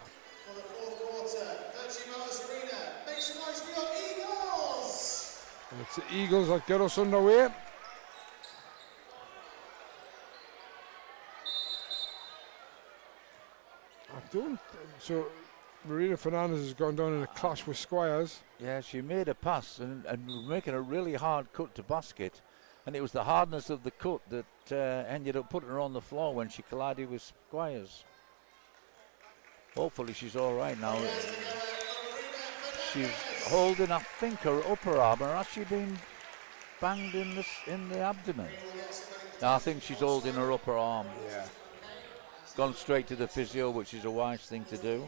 For the fourth quarter, Vertu Motors Arena, make some noise for your Eagles! And it's the Eagles that get us underway. So Marina Fernandez has gone down in a clash with Squires. Yeah, she made a pass and making a really hard cut to basket, and it was the hardness of the cut that ended up putting her on the floor when she collided with Squires. Hopefully she's all right now. She's holding, I think, her upper arm, or has she been banged in the abdomen? No, I think she's holding her upper arm. Yeah. Gone straight to the physio, which is a wise thing to do.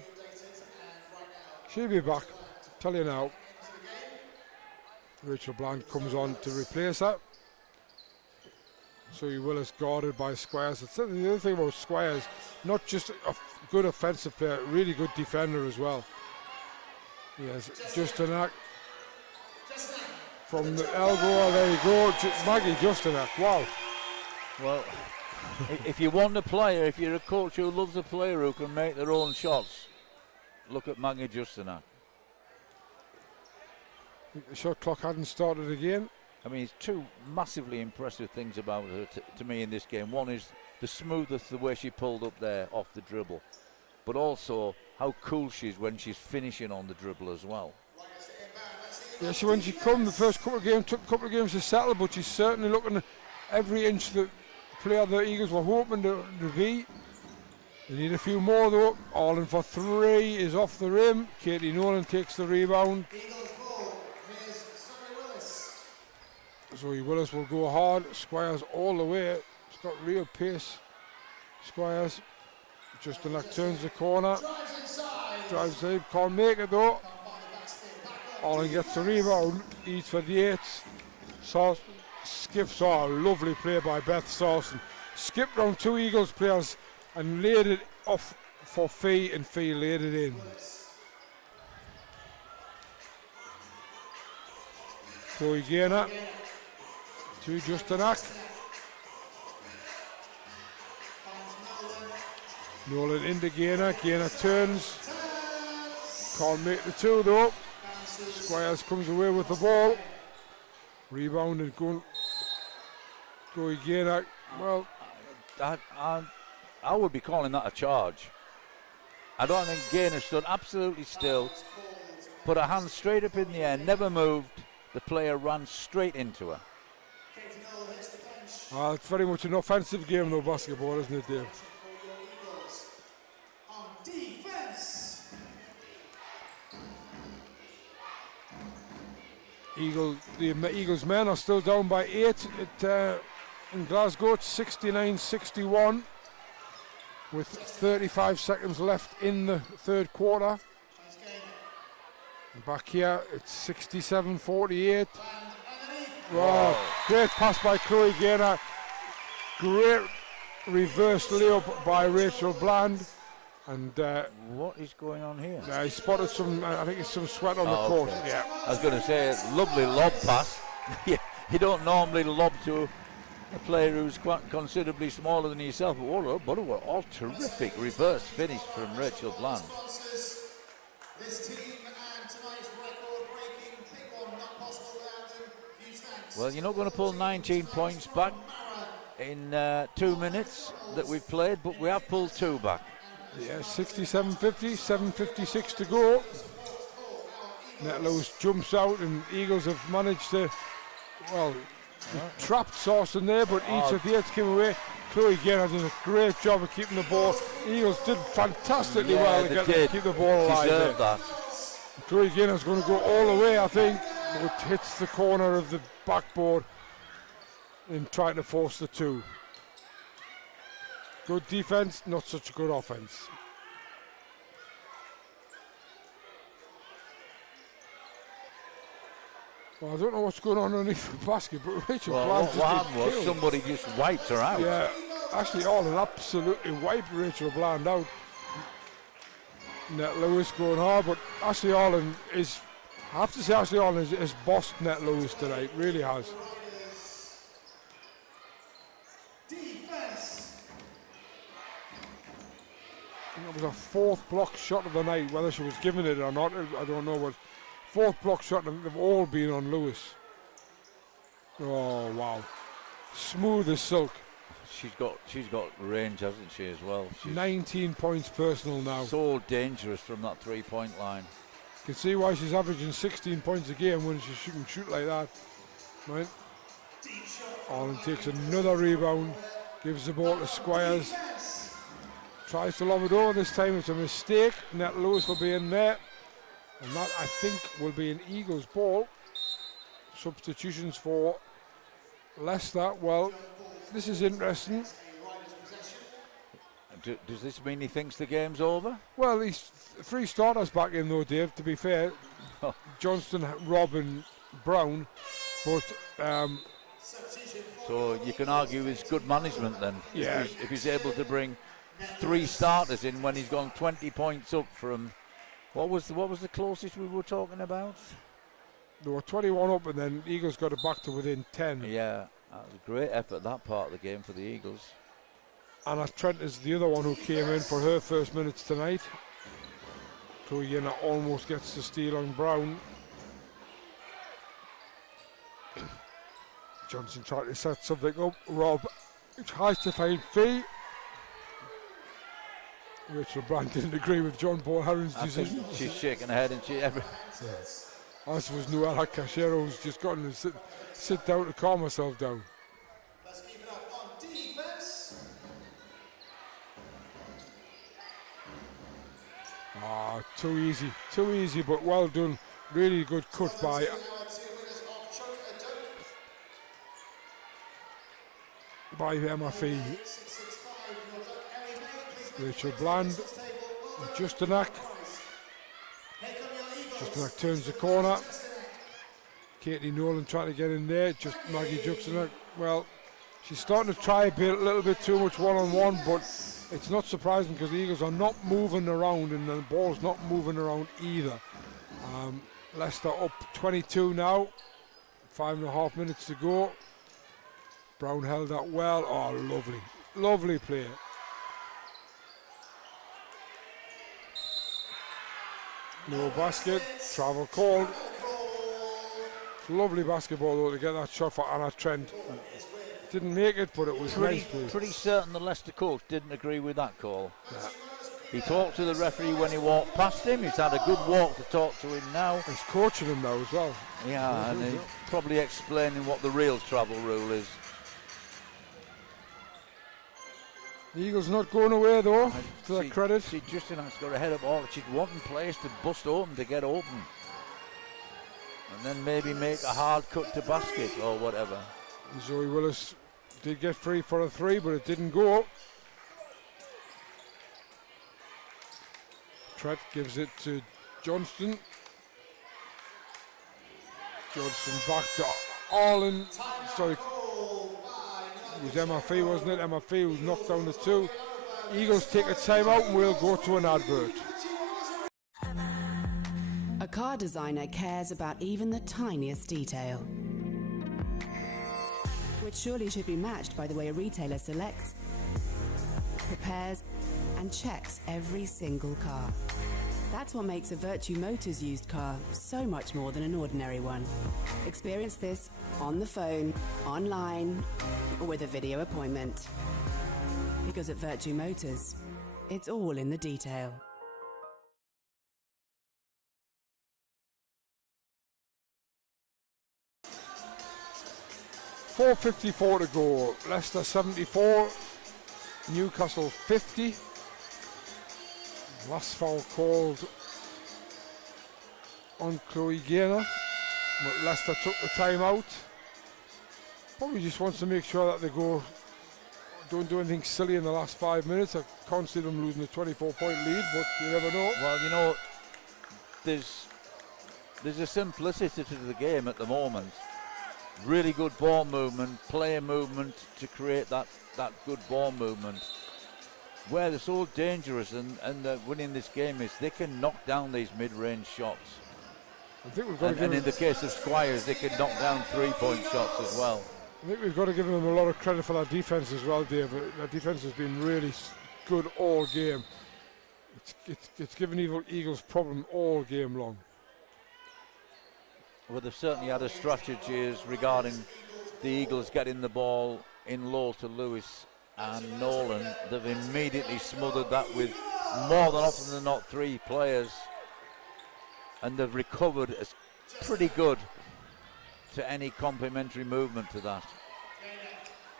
She'll be back, tell you now. Rachel Bland comes on to replace her. So you Willis guarded by Squires. The other thing about Squires, not just a good offensive player, really good defender as well. Yes, Justanak from the elbow. There you go, Maggie Justinak. Wow. Well, if you want a player, if you're a coach who loves a player who can make their own shots, look at Maggie Justinak. The shot clock hadn't started again. I mean, it's two massively impressive things about her to me in this game. One is the smoothness, the way she pulled up there off the dribble, but also how cool she is when she's finishing on the dribble as well. Yeah, when she come, the first couple of games, took a couple of games to settle, but she's certainly looking every inch the player the Eagles were hoping to be. They need a few more though. All in for three is off the rim. Katie Nolan takes the rebound. Zoe Willis will go hard. Squires all the way. It's got real pace. Squires. Justinak turns the corner. Drives inside. Can't make it though. Allen gets the rebound. Eats for the eights. Skips. Oh, lovely play by Beth Sawson. Skipped round two Eagles players and laid it off for Fee, and Fee laid it in. Chloe Gaynor to Justinak. Nolan into Gaynor. Gaynor turns. Can't make the two though. Squires comes away with the ball. Rebounded going. Chloe Gaynor. Well, I would be calling that a charge. I don't think Gaynor stood absolutely still, put her hand straight up in the air, never moved. The player ran straight into her. It's very much an offensive game though, basketball, isn't it, Dave? The Eagles men are still down by 8 in Glasgow. It's 69-61 with 35 seconds left in the third quarter. And back here it's 67-48. Wow, great pass by Chloe Gaynor. Great reverse layup by Rachel Bland. And what is going on here? He spotted some, I think it's some sweat on the court. Okay. Yeah. I was going to say, lovely lob pass. You don't normally lob to a player who's quite considerably smaller than yourself. But all terrific reverse finish from Rachel Bland. Well, you're not going to pull 19 points back in 2 minutes that we've played, but we have pulled 2 back. Yeah, 67-50, 7:56 to go. Netlows jumps out and Eagles have managed to, well, trapped Sawson there, but each of the eights came away. Chloe Gaynor did a great job of keeping the ball. Eagles did fantastically well to keep the ball alive there. That. Chloe Gaynor's going to go all the way, I think, but hits the corner of the backboard in trying to force the two. Good defense, not such a good offense. Well, I don't know what's going on underneath the basket, but Rachel Bland what happened was somebody just wiped her out. Yeah, Ashley Allen absolutely wiped Rachel Bland out. Net Lewis going hard, but Ashley Allen is, I have to say, Ashley Allen has bossed Net Lewis tonight, really has. It was her fourth block shot of the night, whether she was giving it or not, I don't know, but fourth block shot, and they've all been on Lewis. Oh, wow. Smooth as silk. She's got range, hasn't she, as well? She's 19 points personal now. So dangerous from that three-point line. You can see why she's averaging 16 points a game when she can shoot like that. Right? Allen takes another rebound, gives the ball to Squires. Tries to lob it over this time, it's a mistake. Net Lewis will be in there. And that, I think, will be an Eagles ball. Substitutions for Leicester. Well, this is interesting. Does this mean he thinks the game's over? Well, he's 3 starters back in though, Dave, to be fair. Johnston, Robin, Brown. But so you can argue it's good management then. Yeah. If he's able to bring 3 starters in when he's gone 20 points up from, what was the closest we were talking about? They were 21 up, and then Eagles got it back to within 10. Yeah, that was a great effort, that part of the game for the Eagles. Anna Trent is the other one who came in for her first minutes tonight. Chloe almost gets the steal on Brown. Johnson tried to set something up. Rob tries to find Fee. Rachel Brand didn't agree with John Paul Herron's decision. She's shaking her head, and she As was Noella Cachero, who's just gotten to sit down to calm herself down. Let's keep it up on defense. Too easy, but well done. Really good cut by Emma Fee. Rachel Bland, Justanak turns the corner. Katie Nolan trying to get in there, just Maggie Justanak. Well, she's starting to try a little bit too much one-on-one, but it's not surprising because the Eagles are not moving around and the ball's not moving around either. Leicester up 22 now, 5.5 minutes to go. Brown held that well. Oh, lovely play. No basket, travel called. Lovely basketball though to get that shot for Anna Trent. Didn't make it, but it was nice. Pretty certain the Leicester coach didn't agree with that call. Yeah. He talked to the referee when he walked past him. He's had a good walk to talk to him now. He's coaching him now as well. Yeah, and he's probably explaining what the real travel rule is. The Eagles not going away though, to their credit. See, Justinak's got a head up all. She'd want players to bust open to get open. And then maybe make a hard cut to basket or whatever. Zoe Willis did get free for a 3, but it didn't go. Trent gives it to Johnston. Johnston back to Arlen. Sorry. It was Emma Fee, wasn't it? Emma Fee was knocked down to 2. Eagles take a timeout and we'll go to an advert. A car designer cares about even the tiniest detail, which surely should be matched by the way a retailer selects, prepares, and checks every single car. That's what makes a Vertu Motors used car so much more than an ordinary one. Experience this on the phone, online, or with a video appointment. Because at Vertu Motors, it's all in the detail. .454 to go. Leicester 74, Newcastle 50. Last foul called on Chloe Gaynor, but Leicester took the timeout. Probably just wants to make sure that they don't do anything silly in the last 5 minutes. I can't see them losing a 24-point lead, but you never know. Well, you know, there's a simplicity to the game at the moment. Really good ball movement, player movement to create that good ball movement. Where they're so dangerous and winning this game is they can knock down these mid-range shots. I think we've got and in the case of Squires, they can knock down 3-point shots as well. I think we've got to give them a lot of credit for that defense as well, Dave. Their defense has been really good all game. It's given Eagles problem all game long. Well, they've certainly had a strategy regarding the Eagles getting the ball in low to Lewis and Nolan. They've immediately smothered that with more than often than not 3 players, and they've recovered as pretty good to any complementary movement to that.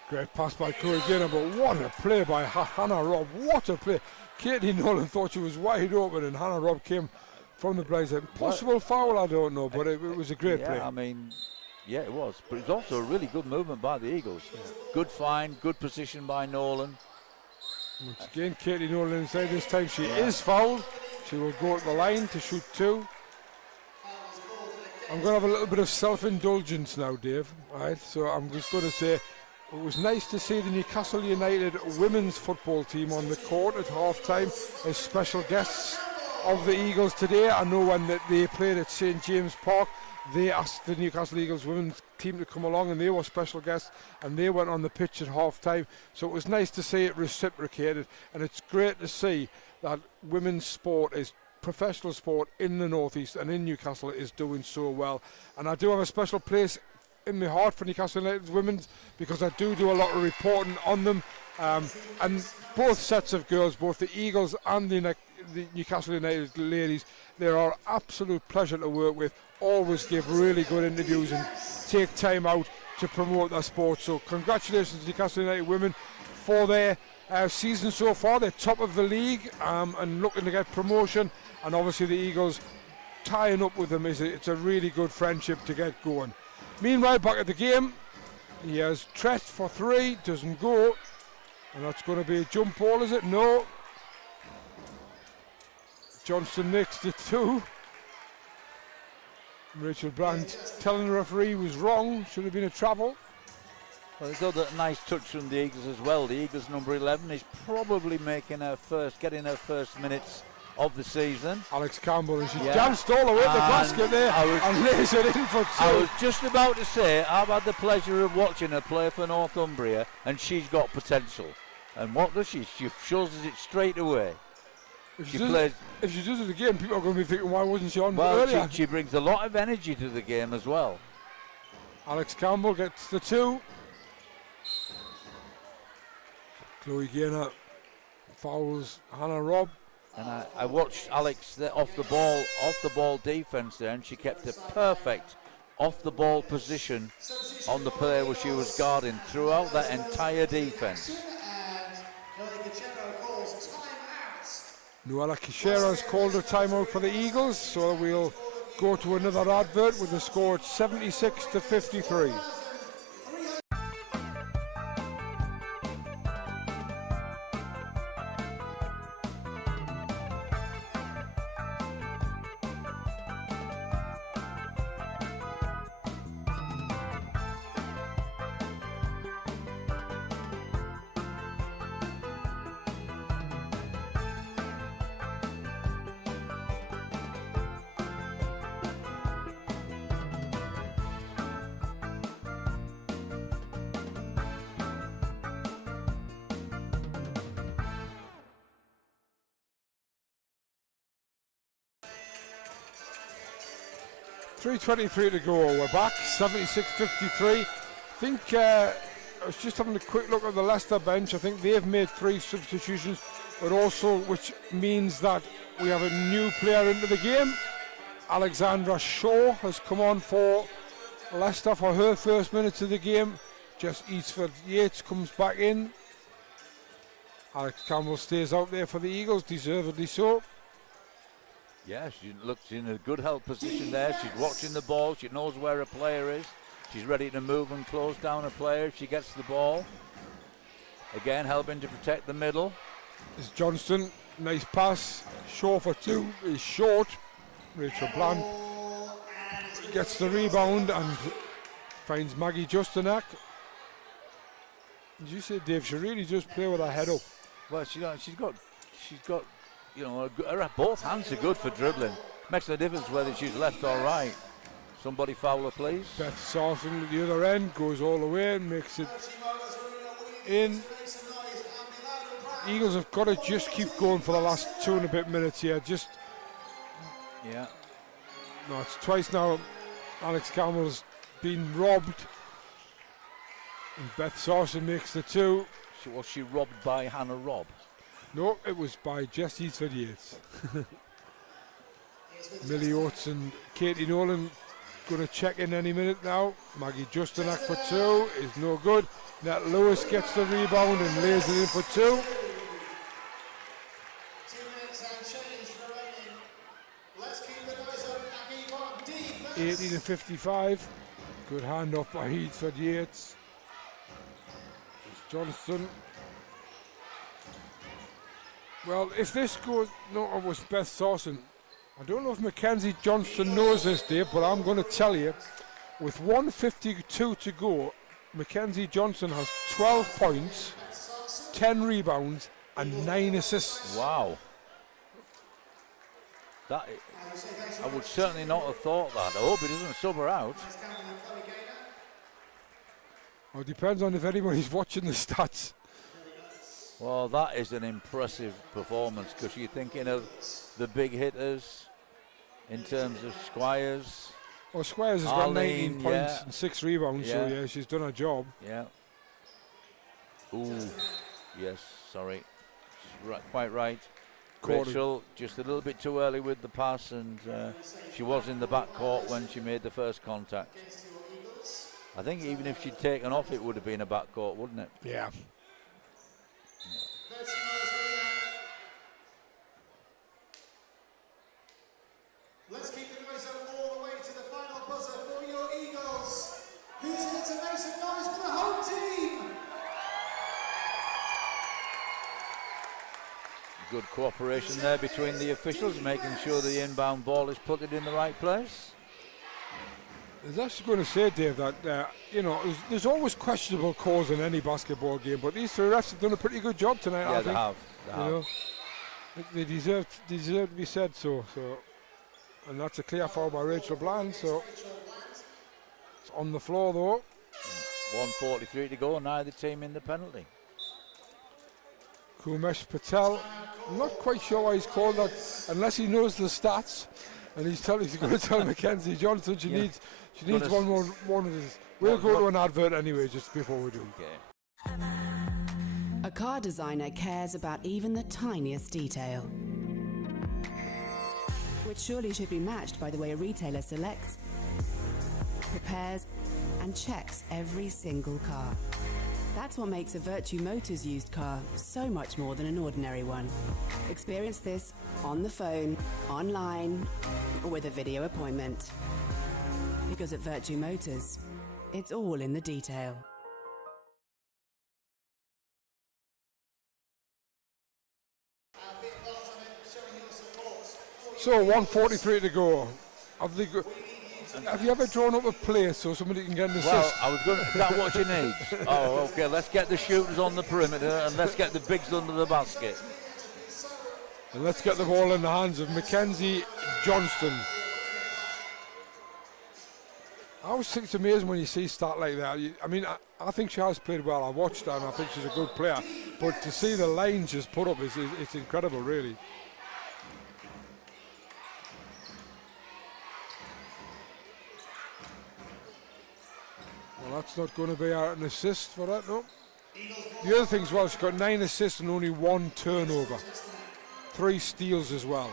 Great pass by Chloe Gaynor, but what a play by Hannah Robb. What a play. Katie Nolan thought she was wide open and Hannah Robb came from the place. Possible foul, I don't know, but it was a great play. I mean, yeah, it was. But it's also a really good movement by the Eagles. Yeah. Good find, good position by Nolan. Once again, Katie Nolan inside. This time she is fouled. She will go to the line to shoot 2. I'm going to have a little bit of self-indulgence now, Dave. Right, so I'm just going to say it was nice to see the Newcastle United women's football team on the court at half-time as special guests of the Eagles today. I know when they played at St James Park, they asked the Newcastle Eagles women's team to come along, and they were special guests, and they went on the pitch at half-time. So it was nice to see it reciprocated, and it's great to see that women's sport is professional sport in the Northeast and in Newcastle is doing so well. And I do have a special place in my heart for Newcastle United's women's, because I do a lot of reporting on them, and both sets of girls, both the Eagles and the Newcastle United ladies, they are absolute pleasure to work with, always give really good interviews and take time out to promote their sport. So congratulations to Newcastle United women for their season so far. They're top of the league and looking to get promotion, and obviously the Eagles tying up with them it's a really good friendship to get going. Meanwhile, back at the game, he has Tret for 3, doesn't go, and that's going to be a jump ball, is it? No. Johnston makes the 2. Rachel Brandt telling the referee was wrong, should have been a travel. Well, there's another nice touch from the Eagles as well. The Eagles number 11 is probably getting her first minutes of the season. Alex Campbell, and she danced all the way to the basket there and lays it in for 2. I was just about to say, I've had the pleasure of watching her play for Northumbria, and she's got potential. And what does she? She shows us it straight away. If she does it again, people are going to be thinking, why wasn't she on earlier? She brings a lot of energy to the game as well. Alex Campbell gets the 2. Chloe Gaynor fouls Hannah Robb. And I watched Alex off the ball defense there, and she kept a perfect off the ball position on the player where she was guarding throughout that entire defense. Noella Kishera has called a timeout for the Eagles, so we'll go to another advert with the score at 76-53. .3:23 to go. We're back, 76-53. I think I was just having a quick look at the Leicester bench. I think they've made 3 substitutions, but also which means that we have a new player into the game. Alexandra Shaw has come on for Leicester for her first minutes of the game. Jess Eatsford-Yates comes back in. Alex Campbell stays out there for the Eagles, deservedly so. Yeah, she looks in a good held position there. She's watching the ball. She knows where a player is. She's ready to move and close down a player if she gets the ball. Again, helping to protect the middle. It's Johnston. Nice pass. Shaw for 2 is short. Rachel Bland gets the rebound and finds Maggie Justanak. Did you say, Dave, she really does play with her head up? Well, she's got. You know, both hands are good for dribbling. Makes no difference whether she's left or right. Somebody foul her, please. Beth Sarson at the other end goes all the way and makes it in. Eagles have got to just keep going for the last 2 and a bit minutes here. Yeah. No, it's twice now. Alex Campbell's been robbed. And Beth Sarson makes the 2. Was she robbed by Hannah Robb? No, it was by Jess Eatsford-Yates. Millie Oates and Katie Nolan going to check in any minute now. Maggie Justanak for 2 is no good. Nat Lewis gets the rebound and lays it in for 2. 2 minutes and change remaining. Let's keep the guys up. Defense. 80-55. Good hand off by Eatsford-Yates. It's Johnston. Well, if this goes, no, it was Beth Sarson. I don't know if Mackenzie Johnston knows this, Dave, but I'm going to tell you, with 1:52 to go, Mackenzie Johnston has 12 points, 10 rebounds, and 9 assists. Wow. That I would certainly not have thought that. I hope he doesn't sub her out. Well, it depends on if anybody's watching the stats. Well, that is an impressive performance, because you're thinking of the big hitters in terms of Squires. Well, Squires has got 19 points and 6 rebounds, so yeah, she's done her job. Yeah. Ooh, yes, sorry. Quite right. Rachel, just a little bit too early with the pass, and she was in the back court when she made the first contact. I think even if she'd taken off, it would have been a back court, wouldn't it? Yeah. Let's keep the noise up all the way to the final buzzer for your Eagles. Who's here to make some noise for the home team? Good cooperation there between the officials, making sure the inbound ball is put in the right place. I was actually going to say, Dave, that you know, there's always questionable calls in any basketball game, but these three refs have done a pretty good job tonight. Yeah, I think. they have. You know, they deserve to be said so. And that's a clear foul by Rachel Bland. So it's on the floor though. 1:43 to go. Neither team in the penalty. Kumesh Patel. I'm not quite sure why he's called that, unless he knows the stats, and he's going to tell Mackenzie Johnson she needs one of his. We'll go to an advert anyway, just before we do. Okay. A car designer cares about even the tiniest detail, which surely should be matched by the way a retailer selects, prepares, and checks every single car. That's what makes a Vertu Motors used car so much more than an ordinary one. Experience this on the phone, online, or with a video appointment. Because at Vertu Motors, it's all in the detail. So 1:43 to go. Have you ever drawn up a play so somebody can get an assist? Well, I was going to. Is that what you need? Oh, okay. Let's get the shooters on the perimeter and let's get the bigs under the basket. And let's get the ball in the hands of Mackenzie Johnston. I always think it's amazing when you see stat like that. I mean, I think she has played well. I've watched her and I think she's a good player. But to see the line she's put up, it's incredible, really. Well, that's not going to be an assist for that, no. The other thing as well, she's got 9 assists and only 1 turnover. 3 steals as well.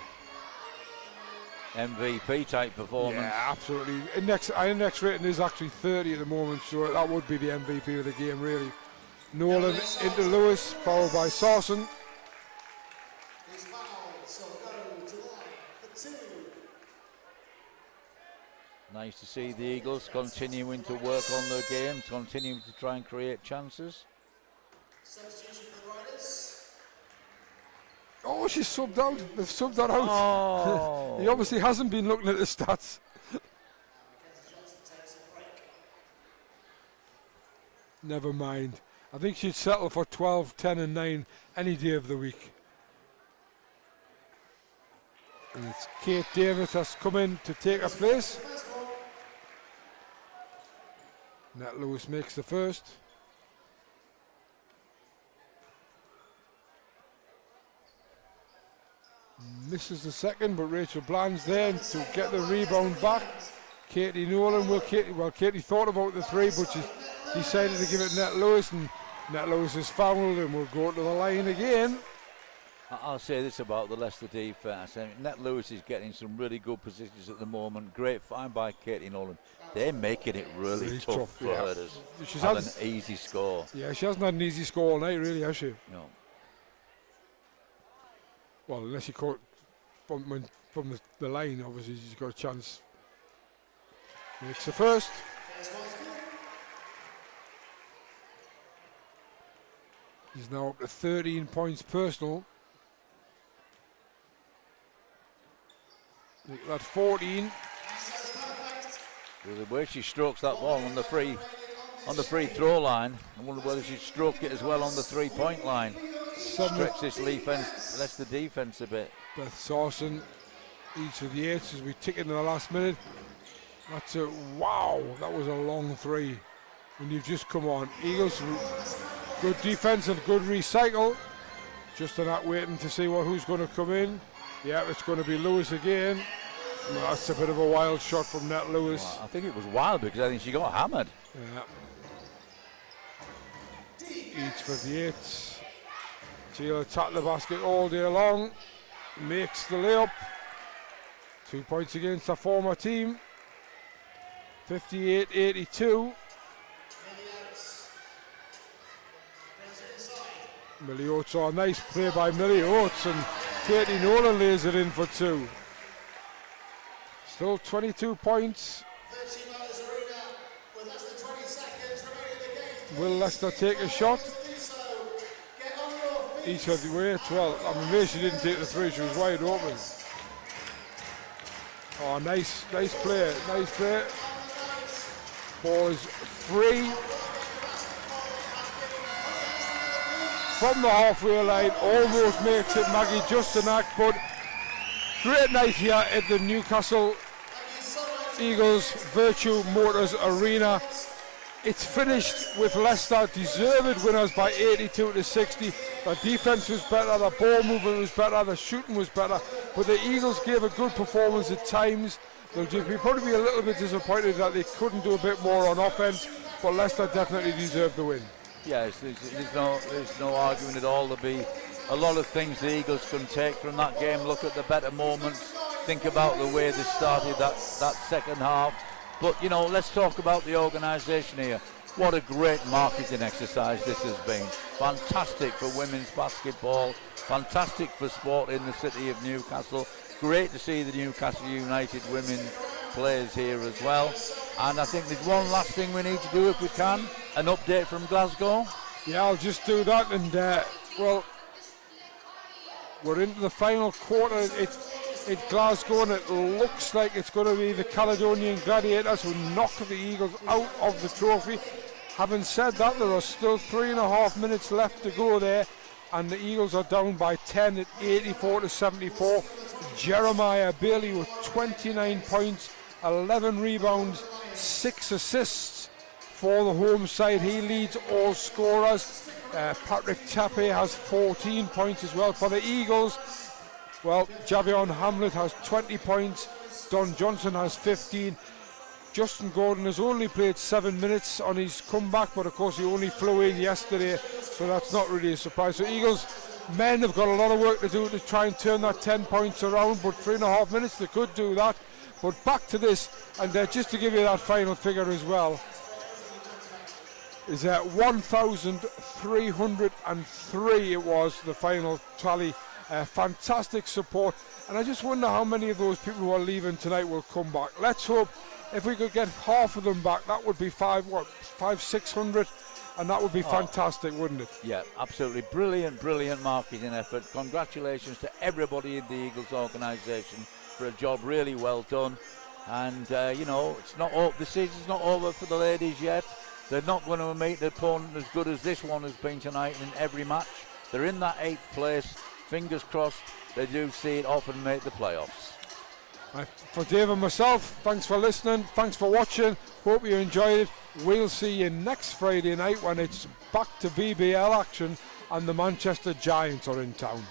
MVP type performance. Yeah, absolutely. Index rating is actually 30 at the moment, so that would be the MVP of the game, really. Nolan into Lewis, followed by Sarson. Nice to see the Eagles continuing to work on their game, continuing to try and create chances. Oh, she's subbed out. They've subbed that out. Oh. He obviously hasn't been looking at the stats. Never mind. I think she'd settle for 12, 10 and 9 any day of the week. And it's Kate Davis that's come in to take her place. Nat Lewis makes the first. Misses the second, but Rachel Bland's there to get the rebound back. Katie Nolan Katie thought about the 3, but she decided to give it Nat Lewis, and Nat Lewis is fouled and will go to the line again. I'll say this about the Leicester defence. I mean, Nat Lewis is getting some really good positions at the moment. Great find by Katie Nolan. They're making it really tough for her to have an easy score. Yeah, she hasn't had an easy score all night, really, has she? No. Well, unless she caught from the line, obviously she's got a chance. Makes the first. He's now up to 13 points personal. That's 14. With the way she strokes that ball on the free throw line, I wonder whether she'd stroke it as well on the 3-point line. Stretch this Leicester defence a bit. Beth Sawson Each of the 8s as we tick into the last minute. That's a wow, that was a long 3 when you've just come on. Eagles, good defense and good recycle. Just on that, waiting to see who's going to come in. Yeah, it's going to be Lewis again. Well, that's a bit of a wild shot from Nat Lewis. Well, I think it was wild because I think she got hammered. Yeah. Each for the 8s. She'll attack the basket all day long. Makes the layup. 2 points against her former team. 58-82. Millie Oates, a nice play by Millie Oates, and Katie Nolan lays it in for 2. Still 22 points. Vertu Motors Arena with less than 20 seconds remaining in the game. Will Leicester take a shot? Get on your feet. Each of the way. Well, I'm amazed she didn't take the 3. She was wide open. Oh, nice play, nice play. Ball is free. From the halfway line, almost makes it Maggie Justanak, but great night here at the Newcastle Eagles Vertu Motors Arena. It's finished with Leicester deserved winners by 82-60. The defense was better, the ball movement was better, the shooting was better, but the Eagles gave a good performance at times. They'll probably be a little bit disappointed that they couldn't do a bit more on offense, but Leicester definitely deserved the win. Yes, there's no argument at all. There'll be a lot of things the Eagles can take from that game. Look at the better moments. Think about the way they started that second half. But, you know, let's talk about the organisation here. What a great marketing exercise this has been. Fantastic for women's basketball. Fantastic for sport in the city of Newcastle. Great to see the Newcastle United women players here as well. And I think there's one last thing we need to do if we can. An update from Glasgow. Yeah, I'll just do that. And, well, we're into the final quarter. It's Glasgow, and it looks like it's going to be the Caledonian Gladiators who knock the Eagles out of the trophy. Having said that, there are still 3.5 minutes left to go there, and the Eagles are down by 10 at 84-74. Jeremiah Bailey with 29 points, 11 rebounds, 6 assists for the home side. He leads all scorers. Patrick Tappe has 14 points as well for the Eagles. Well, Javion Hamlet has 20 points. Don Johnson has 15. Justin Gordon has only played 7 minutes on his comeback, but of course he only flew in yesterday, so that's not really a surprise. So Eagles men have got a lot of work to do to try and turn that 10 points around, but 3.5 minutes they could do that. But back to this, and just to give you that final figure as well, is that 1,303 it was the final tally. Fantastic support, and I just wonder how many of those people who are leaving tonight will come back. Let's hope if we could get half of them back, that would be 600, and that would be fantastic, wouldn't it? Yeah, absolutely. Brilliant marketing effort. Congratulations to everybody in the Eagles organisation for a job really well done. And you know, the season's not over for the ladies yet. They're not going to meet an opponent as good as this one has been tonight in every match. They're in that 8th place. Fingers crossed they do see it off and make the playoffs. For Dave and myself, thanks for listening, thanks for watching, hope you enjoyed it. We'll see you next Friday night when it's back to BBL action and the Manchester Giants are in town.